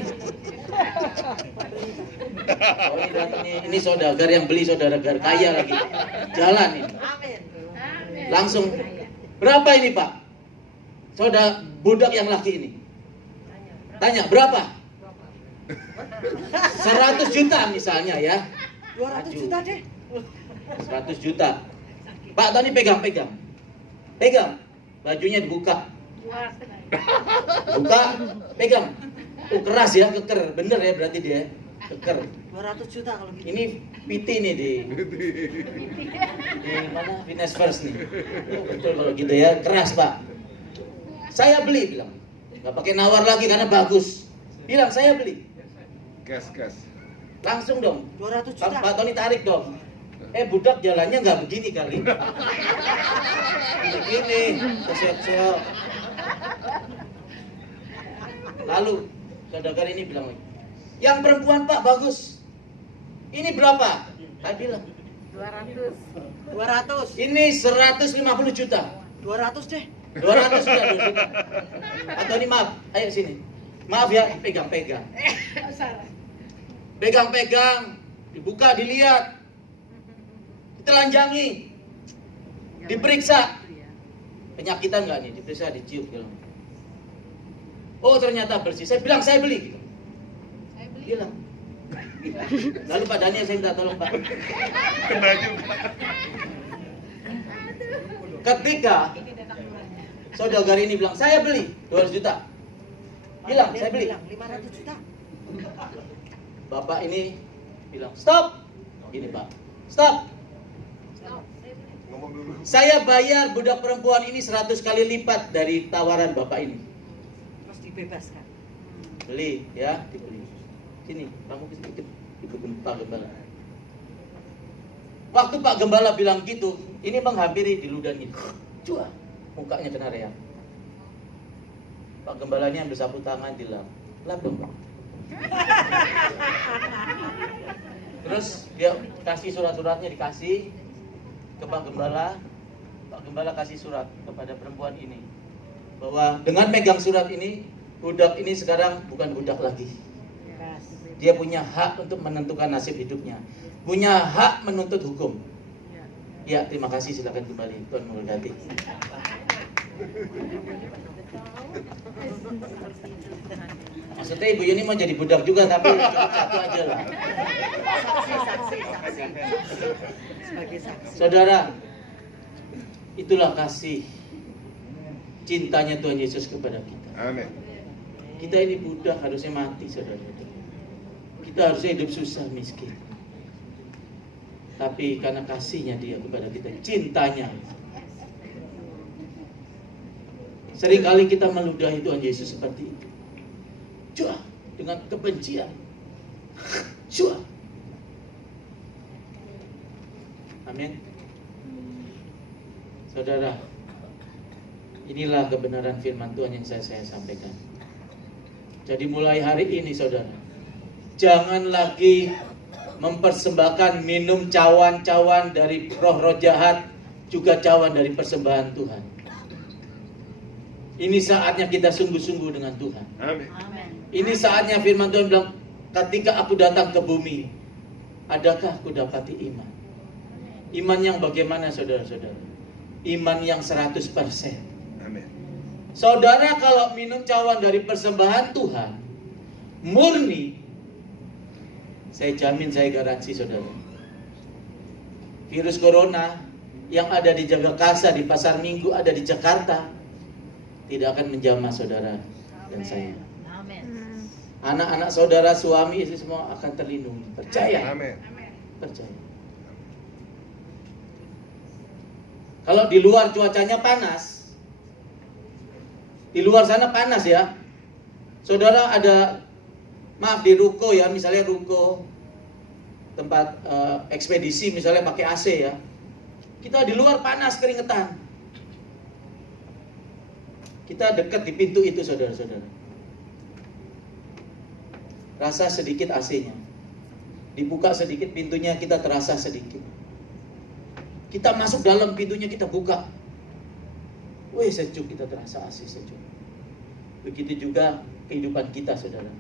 Oh, ini datang nih. Ini saudagar yang beli, saudagar kaya lagi. Jalan ini. Langsung. Berapa ini Pak? Saudara budak yang laki ini. Tanya, berapa? 100 juta misalnya ya. 200 juta deh. 100 juta. Pak Tony pegang. Bajunya dibuka. Buka, pegang. Oh, keras ya, keker. Bener ya berarti dia. Keker. 200 juta kalau gitu. Ini PT nih di mana? Fitness First nih. Oh, betul kalau gitu ya, keras Pak. Saya beli bilang. Gak pakai nawar lagi karena bagus. Bilang saya beli. Kas. Langsung dong. 200 juta. Pak Tony tarik dong. Budak jalannya nggak begini kali. Begini, kesel. Lalu saudagar ini bilang, yang perempuan Pak bagus. Ini berapa? Saya bilang 200. ini 150 juta. 200 deh. 200 sudah 2 juta. Atau ini maaf, ayo sini. Maaf ya, pegang. Pegang, dibuka, dilihat. Ditelanjangi. Diperiksa. Penyakitan nggak nih? Diperiksa, dicium gitu. Oh ternyata bersih. Saya bilang saya beli. Gitu. Bilang. Lalu Pak Daniel saya minta tolong Pak. Kena juga. Ketika saudara ini bilang saya beli 200 juta. Bilang saya beli. 500 juta. Bapak ini bilang stop. Gini Pak. Stop. Ngomong dulu. Saya bayar budak perempuan ini 100 kali lipat dari tawaran Bapak ini. Terus dibebaskan. Beli ya, dibeli. Sini, kamu ikut Pak Gembala. Waktu Pak Gembala bilang gitu, ini menghampiri diludahin. Cua, mukanya kena reak. Pak Gembalanya ambil sapu tangan dilap. Lap dong Pak. Terus dia kasih surat-suratnya, dikasih ke Pak Gembala. Pak Gembala kasih surat kepada perempuan ini bahwa dengan megang surat ini, budak ini sekarang bukan budak lagi. Dia punya hak untuk menentukan nasib hidupnya, punya hak menuntut hukum. Ya, terima kasih, silakan kembali. Tuhan memberkati. Maksudnya Ibu Yuni mau jadi budak juga, tapi cukup satu aja lah. Saksi. Sebagai saksi. Saudara, itulah kasih cintanya Tuhan Yesus kepada kita. Amin. Kita ini budak, harusnya mati, saudara. Kita harusnya hidup susah, miskin. Tapi karena kasihnya dia kepada kita, cintanya. Seringkali kita meludahi Tuhan Yesus seperti itu. Cua, dengan kebencian. Cua. Amin. Saudara, inilah kebenaran firman Tuhan yang saya sampaikan. Jadi mulai hari ini saudara, jangan lagi mempersembahkan minum cawan-cawan dari roh-roh jahat, juga cawan dari persembahan Tuhan. Ini saatnya kita sungguh-sungguh dengan Tuhan. Amin. Ini saatnya firman Tuhan bilang, ketika aku datang ke bumi, adakah aku dapati iman? Iman yang bagaimana saudara-saudara? Iman yang 100%. Amin. Saudara kalau minum cawan dari persembahan Tuhan, murni, saya jamin, saya garansi saudara, virus corona yang ada di Jagakarsa, di Pasar Minggu, ada di Jakarta, tidak akan menjamah saudara dan saya. Anak-anak saudara, suami, istri semua akan terlindungi. Percaya. Amin. Percaya. Kalau di luar cuacanya panas, di luar sana panas ya, saudara ada, maaf di ruko ya, misalnya ruko tempat ekspedisi misalnya pakai AC ya, kita di luar panas keringetan, kita dekat di pintu itu saudara-saudara, rasa sedikit AC-nya, dibuka sedikit pintunya, kita terasa sedikit. Kita masuk dalam pintunya, kita buka, wih sejuk, kita terasa AC sejuk. Begitu juga kehidupan kita saudara.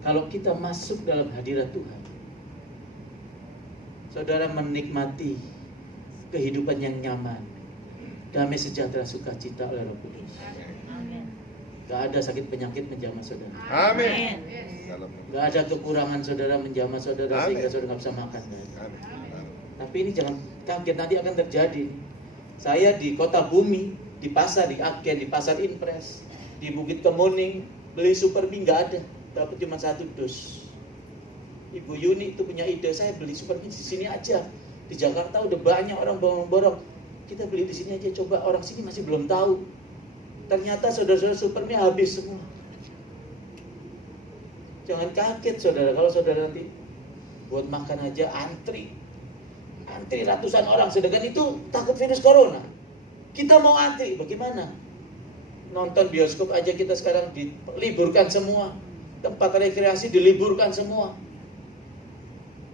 Kalau kita masuk dalam hadirat Tuhan, saudara menikmati kehidupan yang nyaman, damai sejahtera sukacita oleh Roh Kudus. Gak ada sakit penyakit menjamah saudara. Amin. Gak ada kekurangan saudara menjamah saudara sehingga Amin. saudara gak bisa makan. Amin. Tapi ini jangan kaget, nanti akan terjadi. Saya di kota bumi, di pasar, di Agen, di pasar Impres, di Bukit Kemuning, beli super mie nggak ada, dapat cuma 1 dus. Ibu Yuni itu punya ide, saya beli super mie di sini aja. Di Jakarta udah banyak orang borong-borong, kita beli di sini aja, coba orang sini masih belum tahu. Ternyata saudara-saudara super mie habis semua. Jangan kaget saudara, kalau saudara nanti buat makan aja antri ratusan orang, sedangkan itu takut virus corona. Kita mau antri, bagaimana? Nonton bioskop aja kita sekarang diliburkan semua, tempat rekreasi diliburkan semua,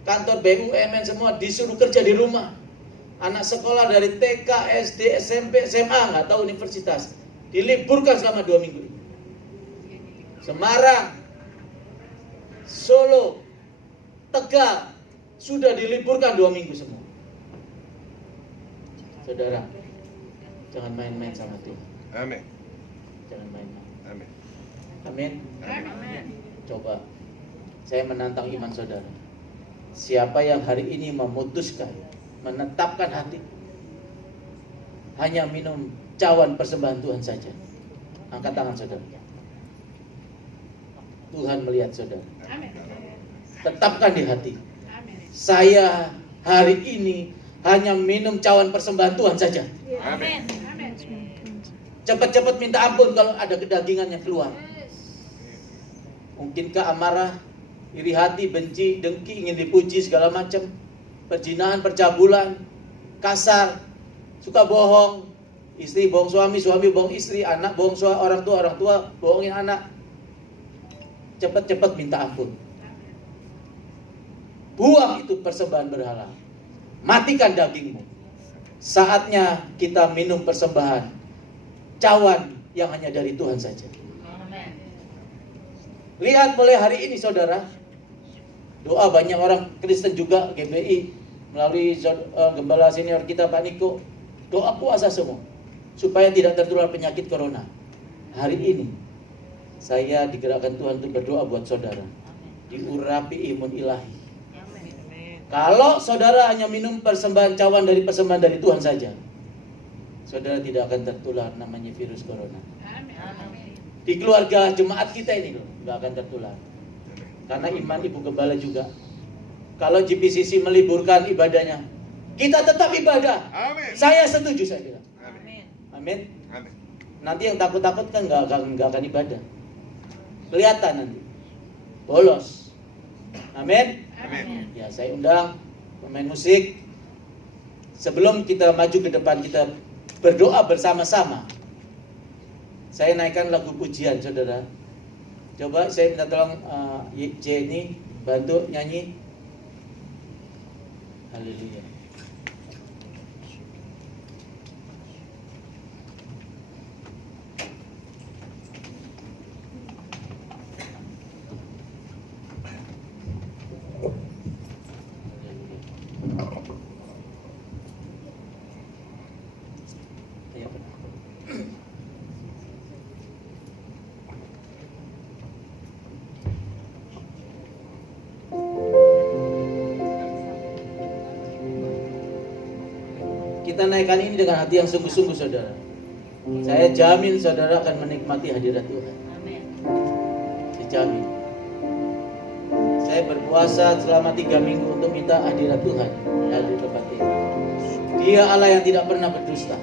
kantor BUMN semua disuruh kerja di rumah, anak sekolah dari TK, SD, SMP, SMA, nggak tahu universitas, diliburkan selama 2 minggu. Semarang, Solo, Tegal sudah diliburkan 2 minggu semua. Saudara, Jangan main-main sama Tuhan. Amin. Jangan main-main. Amin. Amin. Amin. Coba saya menantang iman saudara. Siapa yang hari ini memutuskan, menetapkan hati hanya minum cawan persembahan Tuhan saja, angkat tangan saudara. Tuhan melihat saudara. Tetapkan di hati. Saya hari ini hanya minum cawan persembahan Tuhan saja. Amin. Cepat-cepat minta ampun kalau ada kedagingan yang keluar. Mungkinkah amarah, iri hati, benci, dengki, ingin dipuji segala macam, perzinahan, percabulan, kasar, suka bohong, istri bohong suami, suami bohong istri, anak bohong orang tua bohongin anak. Cepat-cepat minta ampun. Buang itu persembahan berhala. Matikan dagingmu. Saatnya kita minum persembahan cawan yang hanya dari Tuhan saja. Lihat mulai hari ini saudara, doa banyak orang Kristen juga, GBI melalui gembala senior kita Pak Niko, doa puasa semua supaya tidak tertular penyakit corona. Hari ini saya digerakkan Tuhan untuk berdoa buat saudara, diurapi imun ilahi. Kalau saudara hanya minum persembahan cawan dari persembahan dari Tuhan saja, saudara tidak akan tertular namanya virus corona. Di keluarga jemaat kita ini loh, nggak akan tertular. Karena iman ibu gembala juga. Kalau GPCC meliburkan ibadahnya, kita tetap ibadah. Amin. Saya setuju, saya bilang. Amin. Amin. Amin. Nanti yang takut-takut kan nggak akan ibadah. Kelihatan nanti. Bolos. Amin. Amin. Ya, saya undang pemain musik. Sebelum kita maju ke depan, kita berdoa bersama-sama. Saya naikkan lagu pujian, saudara. Coba saya minta tolong Jenny bantu nyanyi. Haleluya. Kita naikkan ini dengan hati yang sungguh-sungguh, saudara. Saya jamin saudara akan menikmati hadirat Tuhan. Saya jamin. Saya berpuasa selama 3 minggu untuk minta hadirat Tuhan di tempat ini. Dia Allah yang tidak pernah berdusta.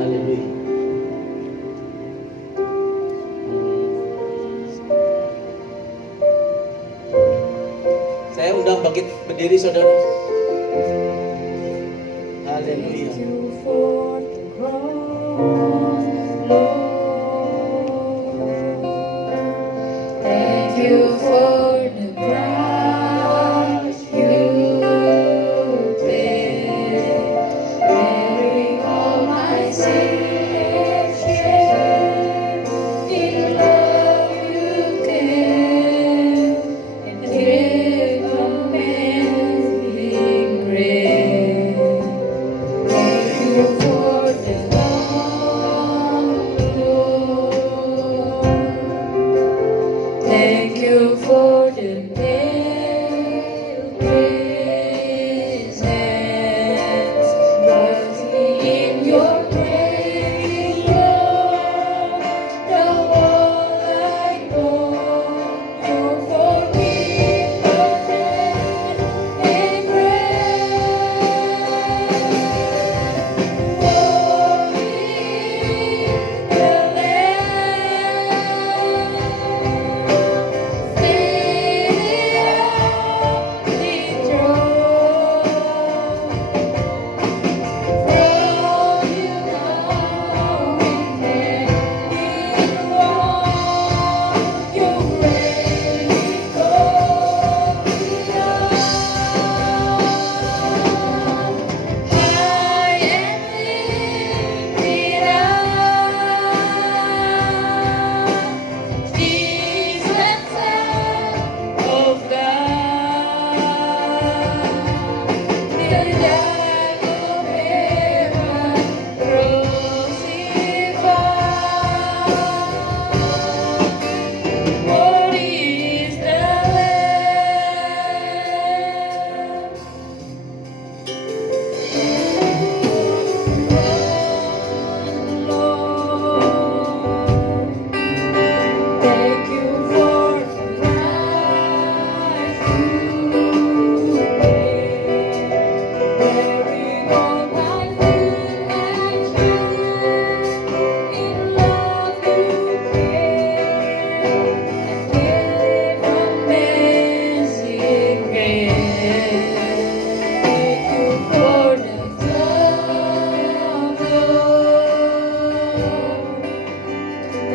Haleluya. Saya undang bangkit berdiri, saudara. Haleluya. Thank you for the price you paid, bearing all my sin and shame. In love you came and gave commandment.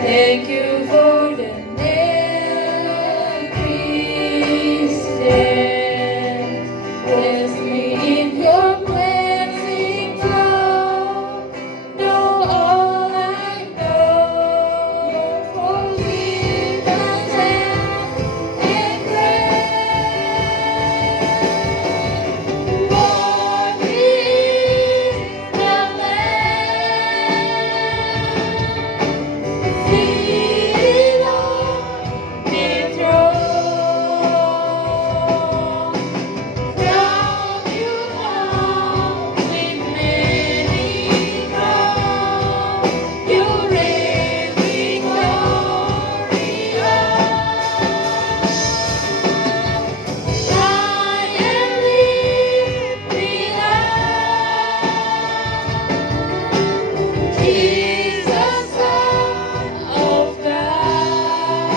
Thank you for the nail Christian. Bless me in your cleansing flow. Know all I know, your forgiveness and grace. Born in the land, seated on the throne. Crown you now with many crowns. You reign victorious. High and lifted up, Jesus, Son of God.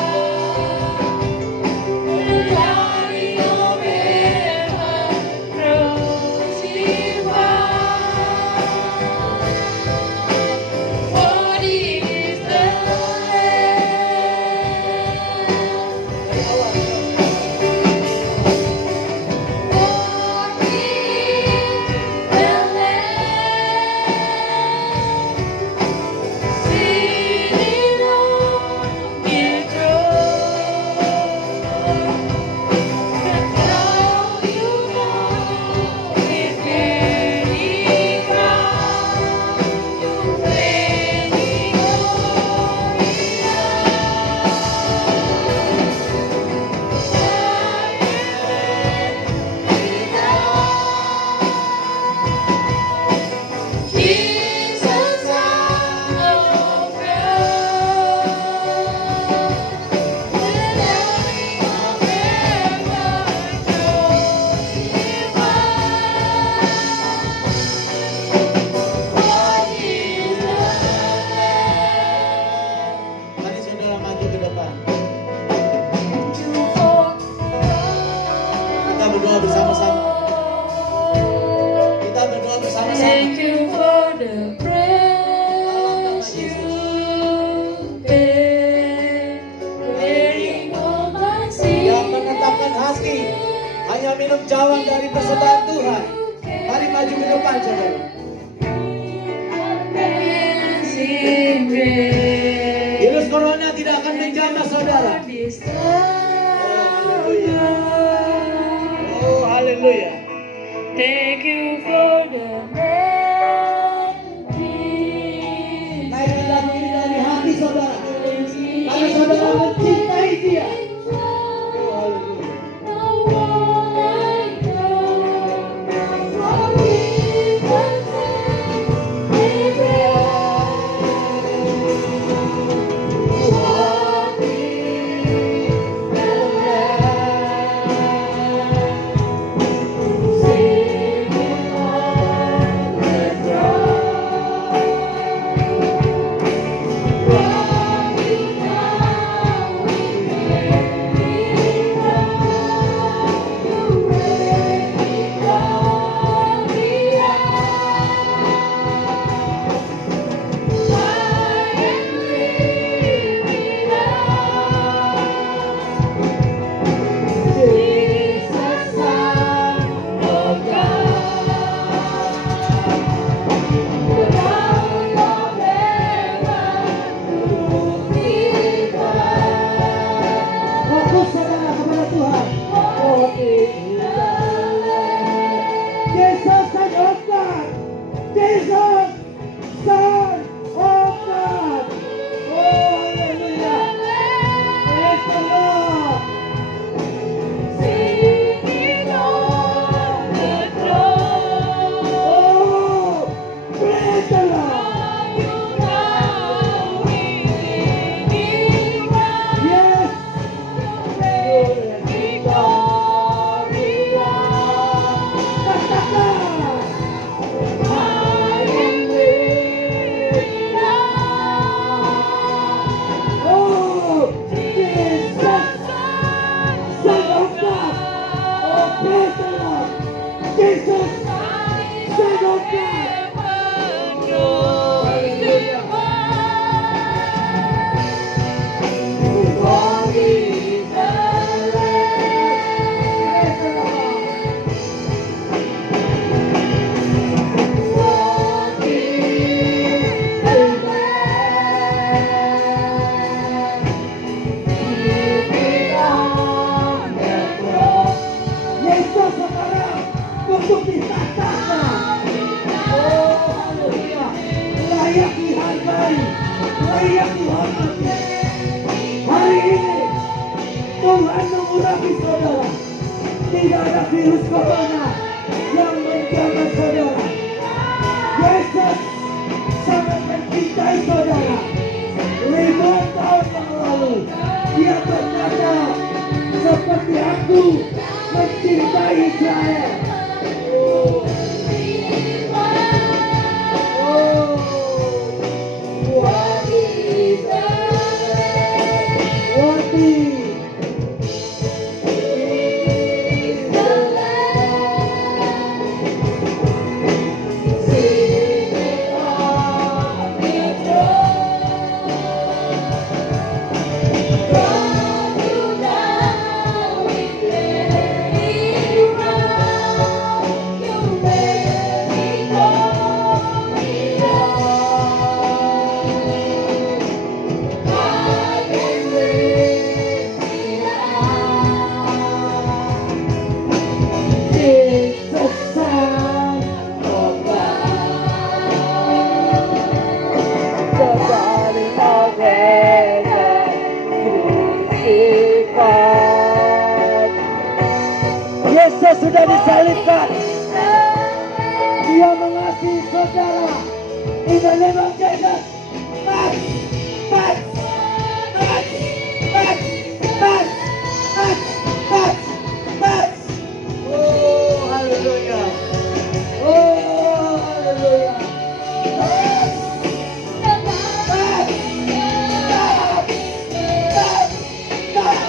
The Lion of heaven crucified. What is the seated on the throne? Crown you now with many crowns. You reign victorious. Jesus, Son of God. The Lion of heaven crucified. What is the Lamb? Mari saudara maju ke depan. Kita berdoa bersama-sama. Kita berdoa bersama-sama. Thank you for the praise you bear, wearing all my sins. Yang menetapkan hati hanya minum cawan dari persembahan Tuhan. Mari maju ke depan saudara. Amazing grace. Virus corona tidak akan menjamah saudara. This time, Oh haleluya. thank you for the melody. Naikkan lagu ini dari hati saudara. Karena saudara mencintai dia. Oh haleluya. Sing Tuhan kami. Hari ini Tuhan mengurapi saudara. Tidak ada virus corona yang menjaga saudara. Yesus sangat mencintai saudara. Ribuan tahun yang lalu Dia berkata, seperti aku mencintai Israel. Yesus sudah disalibkan. Dia mengasihi saudara. In the name of Jesus. Max, Max, Max, Max, Max, Max, Max, Max. Oh, haleluya. Oh, haleluya. Max, Max, Max, Max, Max, Max.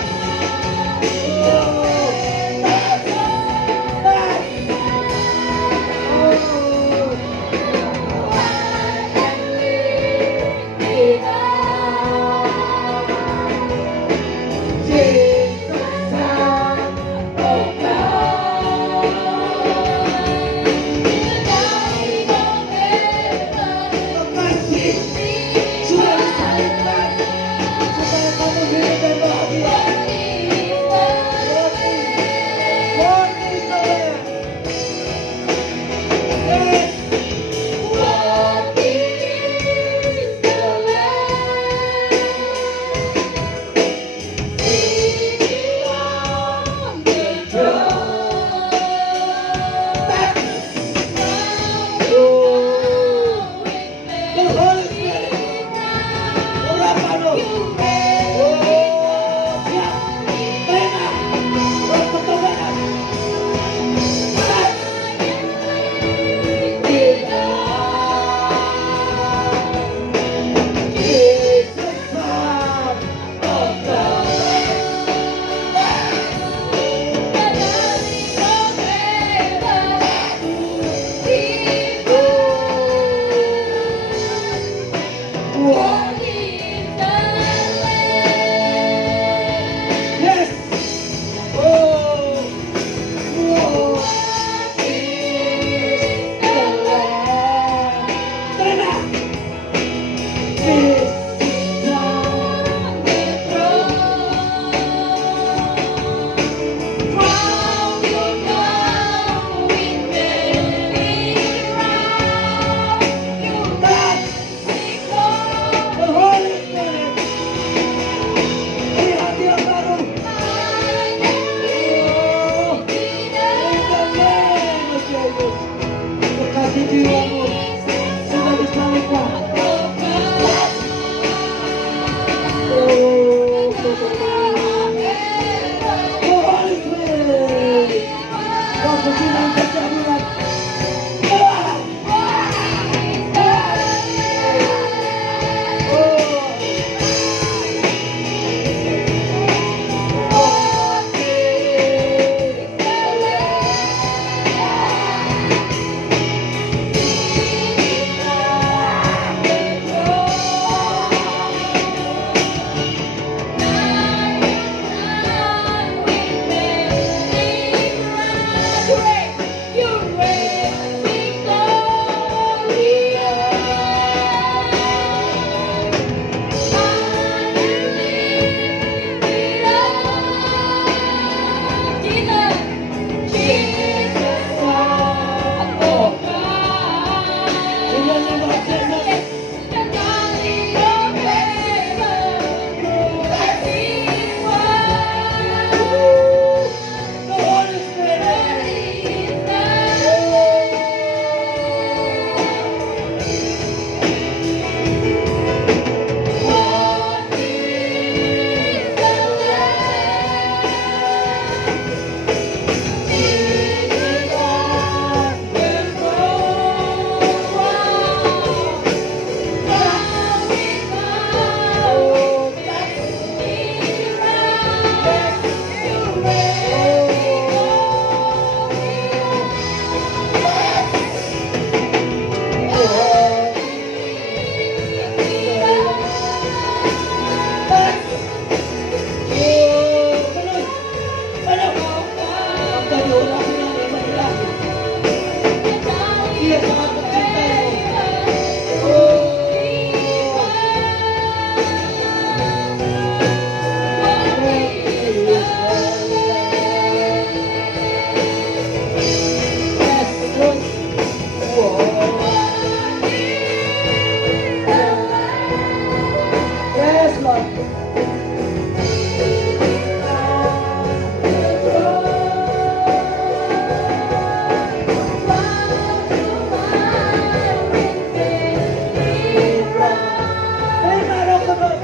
Terima Roh Kudus.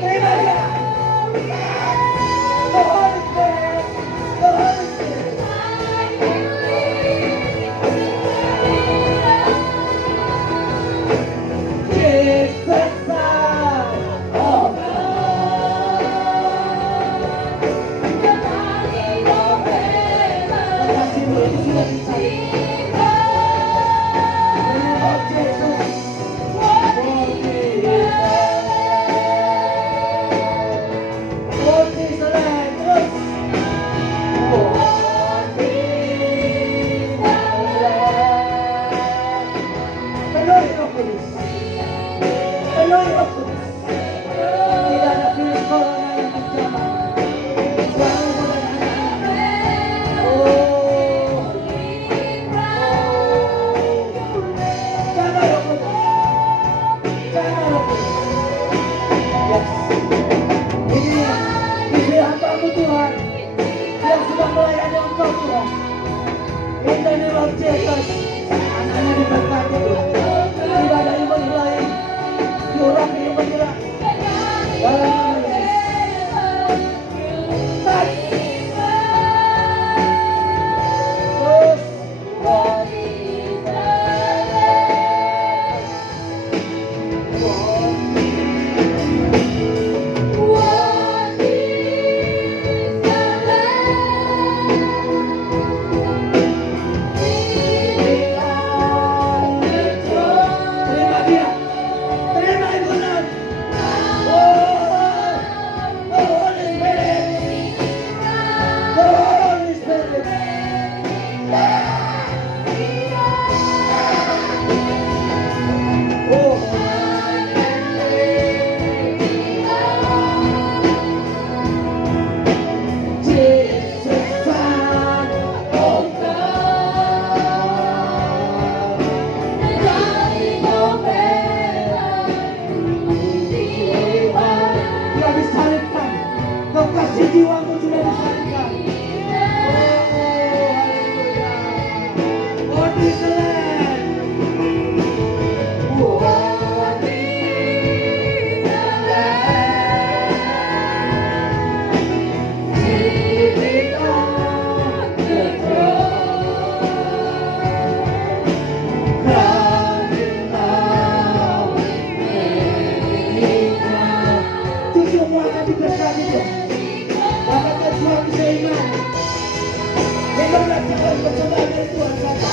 Terima Dia. The Holy Spirit. The Holy Spirit. Jesus, Son of Kasihmu itu sudah disalib. Ini hamba-Mu Tuhan yang sudah melayani Engkau Tuhan. In the name of Jesus, anak-anak diberkati Tuhan. Tidak ada iman lain, diurapi iman kita. Dalam nama Yesus. Terus. Terima Dia. Terima ibunan. The Holy Spirit. The Holy Spirit. Jesus, Son of Sudah disalibkan. Kau kasih jiwamu sudah disalibkan. Haleluya. What is the Lamb? What is the Lamb? Seated on the throne. Crowning now with many crowns. Semua akan diberkati Tuhan. Dapatkan suami seiman. Dengarlah calon persembahan dari Tuhan saja.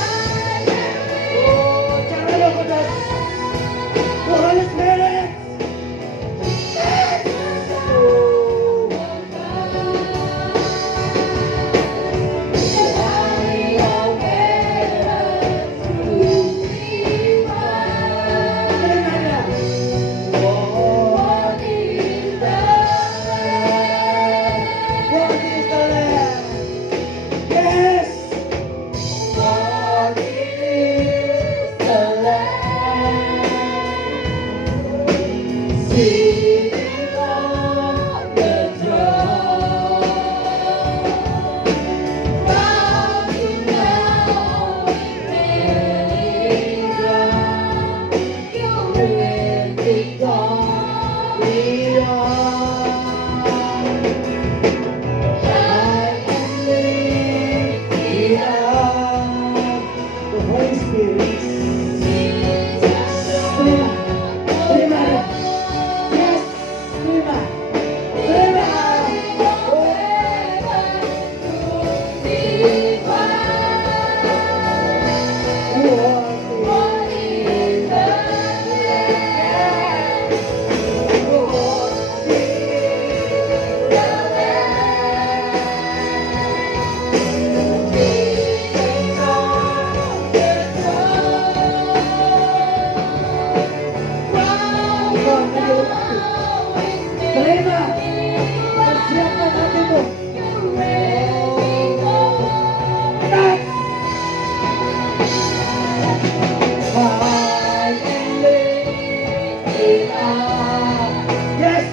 Oh, jangan Roh Kudus. The Holy Spirit. What is the Lamb? Yes. What is the Lamb? Seated on the throne. Crowning now with many crowns. You will be glorious. The Holy Spirit. Terima. Yes. Terima. Terima. What is the Terima. Persiapkan hatimu. Next. Finally, we are. Yes.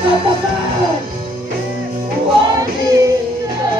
Katakan, Tuhan kita.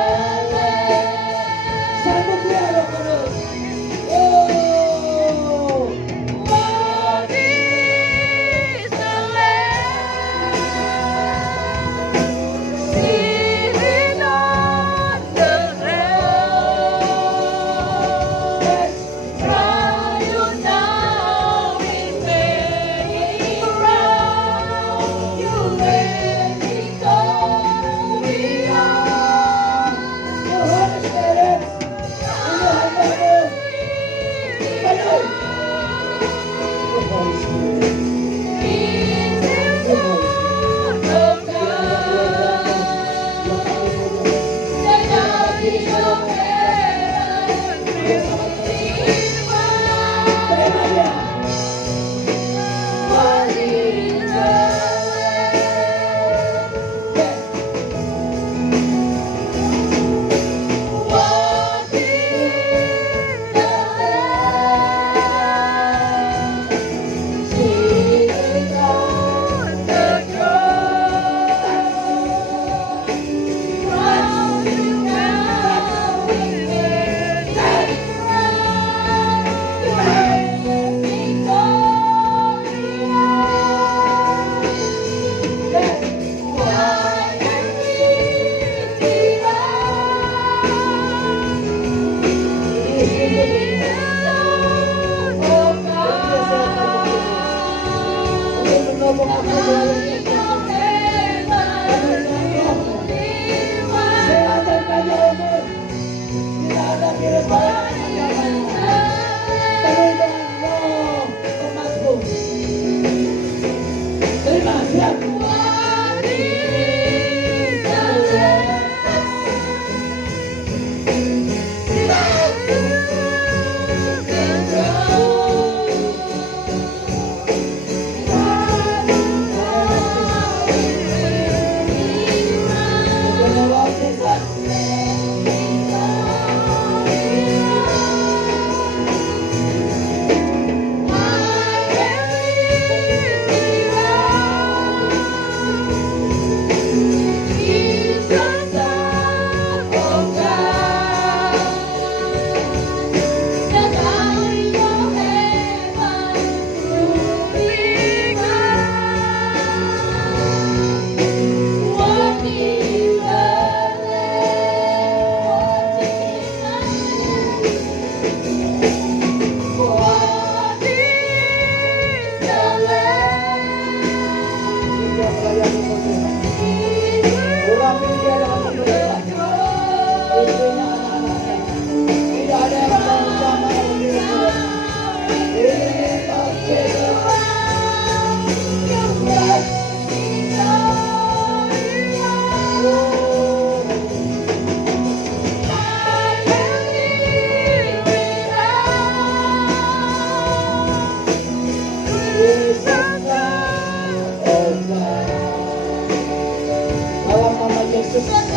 Yesus.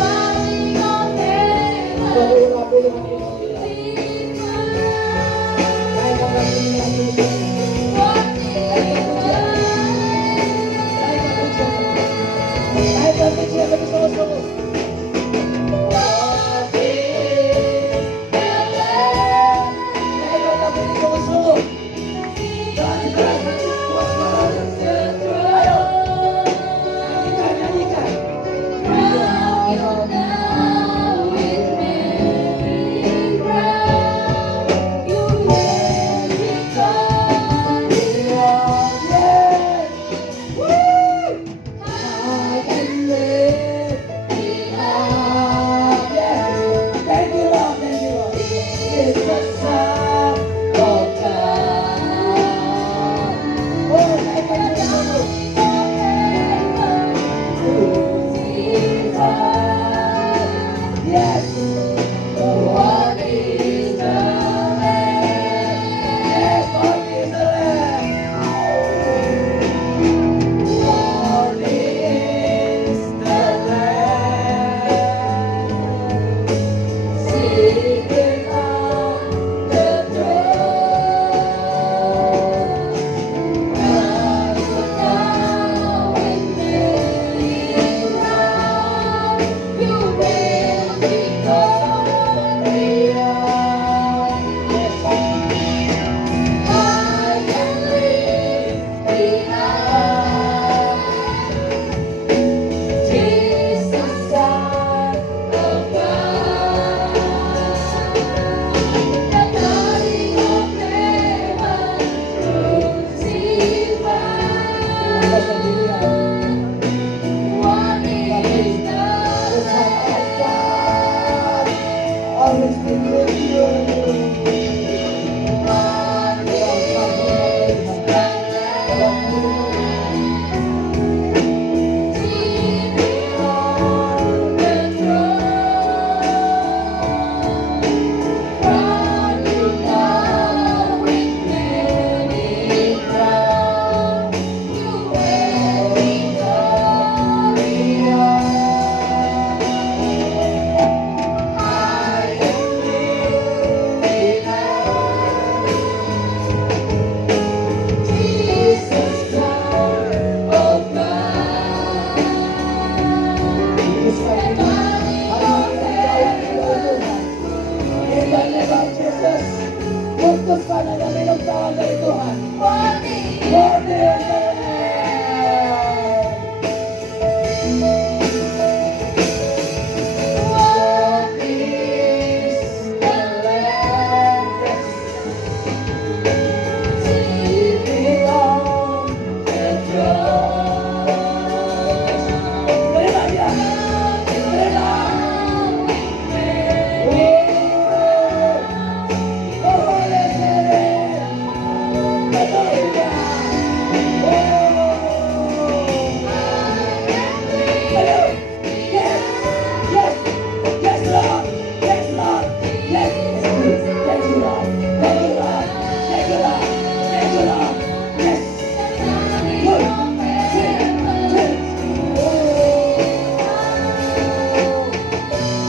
Berurapi dengan iman ilahi. Naikkan kami dengan Tuhan. Naikkan pujian kami sama-sama. Naikkan kami sama-sama. Jangan keras hati, kuat suara. Ayo. Nyanyikan, nyanyikan. Yes. What is the Lamb? Yes, what is the Lamb? What is the Lamb? Seated on the throne. Now in many round, you will be glorious. I can live enough. Jesus, Son of God, the darling of heaven, crucified. What is the always be with you. What is the seated on the throne? Crown you now with many crowns. You will be glorious. I am lifted up. Jesus, Son of God. In the name of Jesus, putuskan na namin ang tawag dari Tuhan. Worthy is the Lamb. Worthy is the Lamb. Seated on the throne. Terima dia. Terima. Oh, Holy Spirit.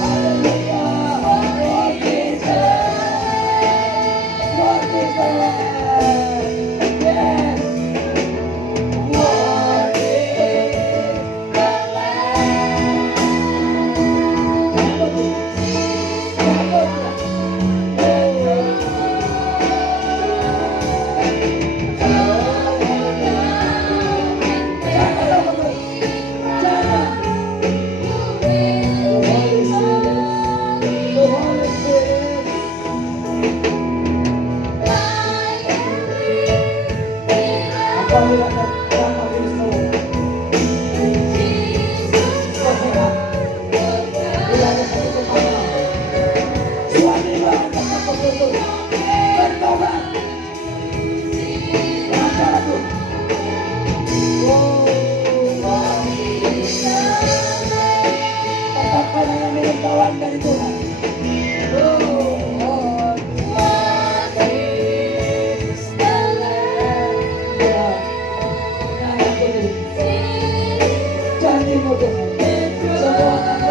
Hallelujah. Janji mo Tuhan, sa buwan ng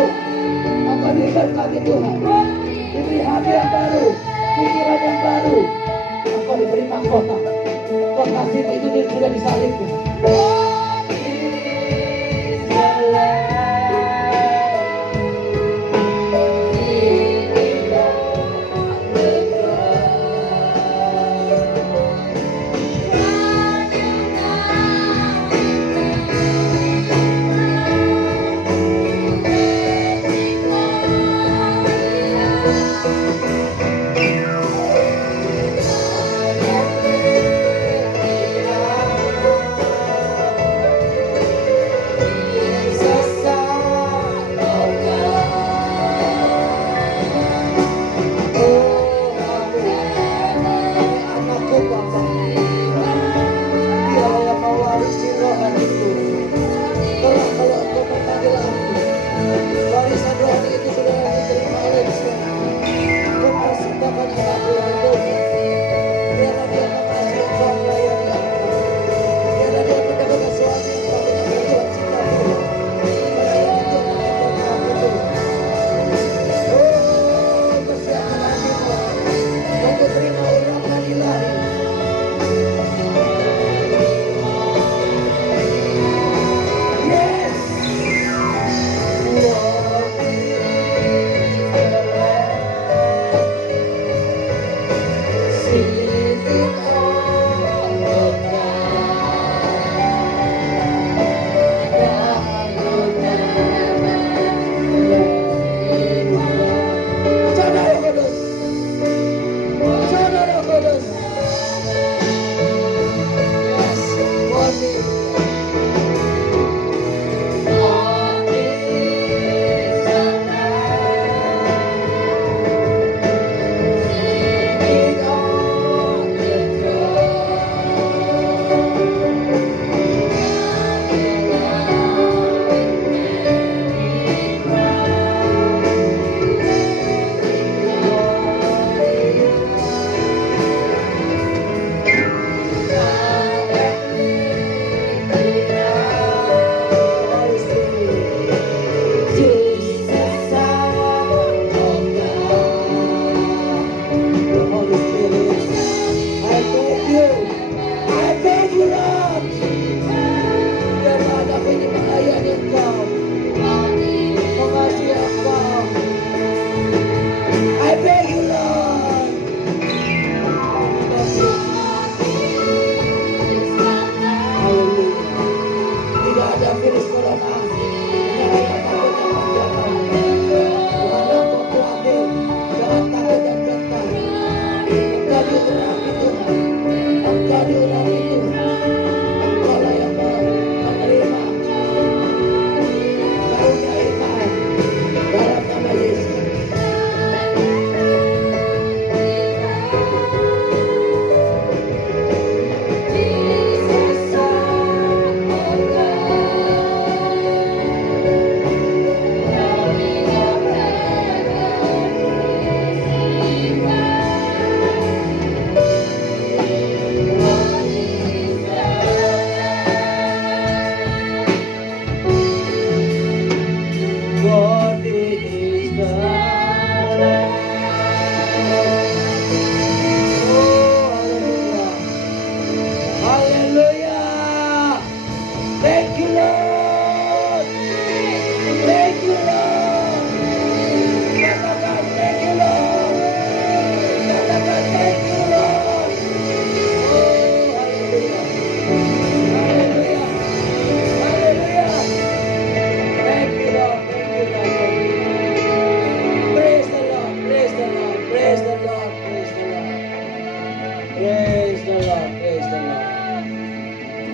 itu akan diberkati Tuhan, diberi hati yang baru, pikiran yang baru, engkau diberi mahkota. Kekasih itu sudah disalibkan.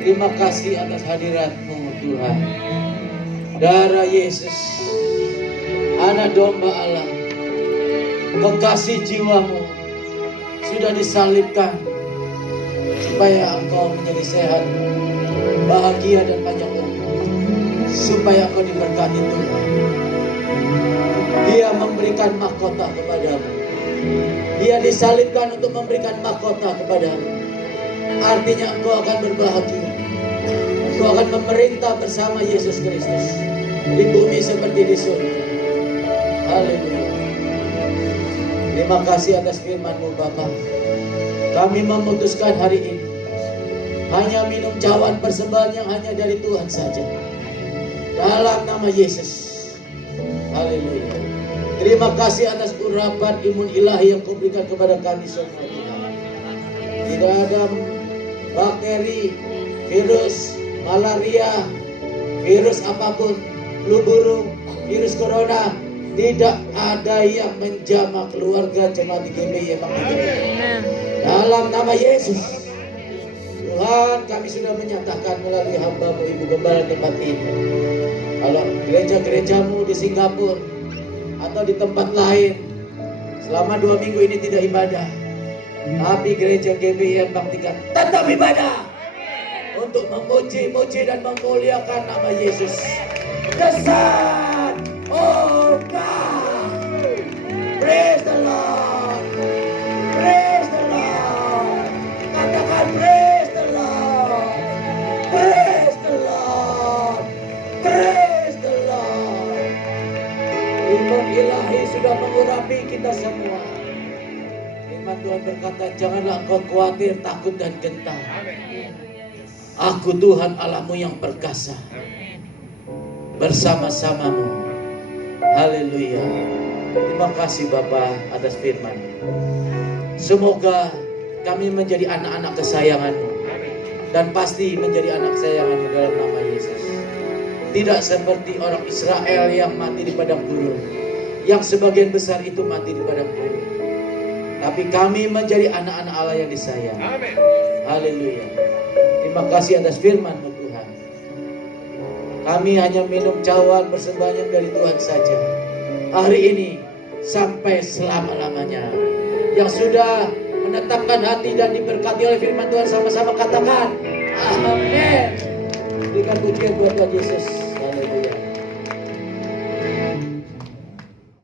Terima kasih atas hadirat-Mu Tuhan. Darah Yesus, Anak Domba Allah, kekasih jiwamu sudah disalibkan supaya engkau menjadi sehat, bahagia dan panjang umur, supaya engkau diberkati Tuhan. Dia memberikan mahkota kepadamu. Dia disalibkan untuk memberikan mahkota kepadamu. Artinya engkau akan berbahagia. Engkau akan memerintah bersama Yesus Kristus di bumi seperti di surga. Haleluya. Terima kasih atas firman-Mu Bapa. Kami memutuskan hari ini hanya minum cawan persembahan yang hanya dari Tuhan saja. Dalam nama Yesus. Haleluya. Terima kasih atas urapan imun ilahi yang Kau berikan kepada kami semua Tuhan. Tidak ada bakteri, virus, malaria, virus apapun, flu burung, virus corona, tidak ada yang menjamah keluarga jemaat GBI Embang Tiga. Dalam nama Yesus, Tuhan, kami sudah menyatakan melalui hamba-Mu Ibu Gembala tempat ini. Kalau gereja-gerejamu di Singapura atau di tempat lain selama 2 minggu ini tidak ibadah, tapi gereja GBI Embang Tiga tetap ibadah untuk memuji-muji dan memuliakan nama Yesus. The Son of God. Praise the Lord. Praise the Lord. Katakan praise the Lord. Praise the Lord. Praise the Lord. Iman ilahi sudah mengurapi kita semua. Firman Tuhan berkata, janganlah engkau khawatir, takut dan gentar. Aku Tuhan Allahmu yang perkasa, bersama-samamu. Haleluya. Terima kasih Bapa atas firman. Semoga kami menjadi anak-anak kesayangan-Mu, dan pasti menjadi anak kesayangan-Mu dalam nama Yesus. Tidak seperti orang Israel yang mati di padang gurun, yang sebagian besar itu mati di padang gurun. Tapi kami menjadi anak-anak Allah yang disayang. Haleluya. Terima kasih atas firman-Mu Tuhan. Kami hanya minum cawan persembahan yang dari Tuhan saja. Hari ini sampai selama-lamanya. Yang sudah menetapkan hati dan diberkati oleh firman Tuhan, sama-sama katakan amin. Berikan pujian buat Tuhan Yesus.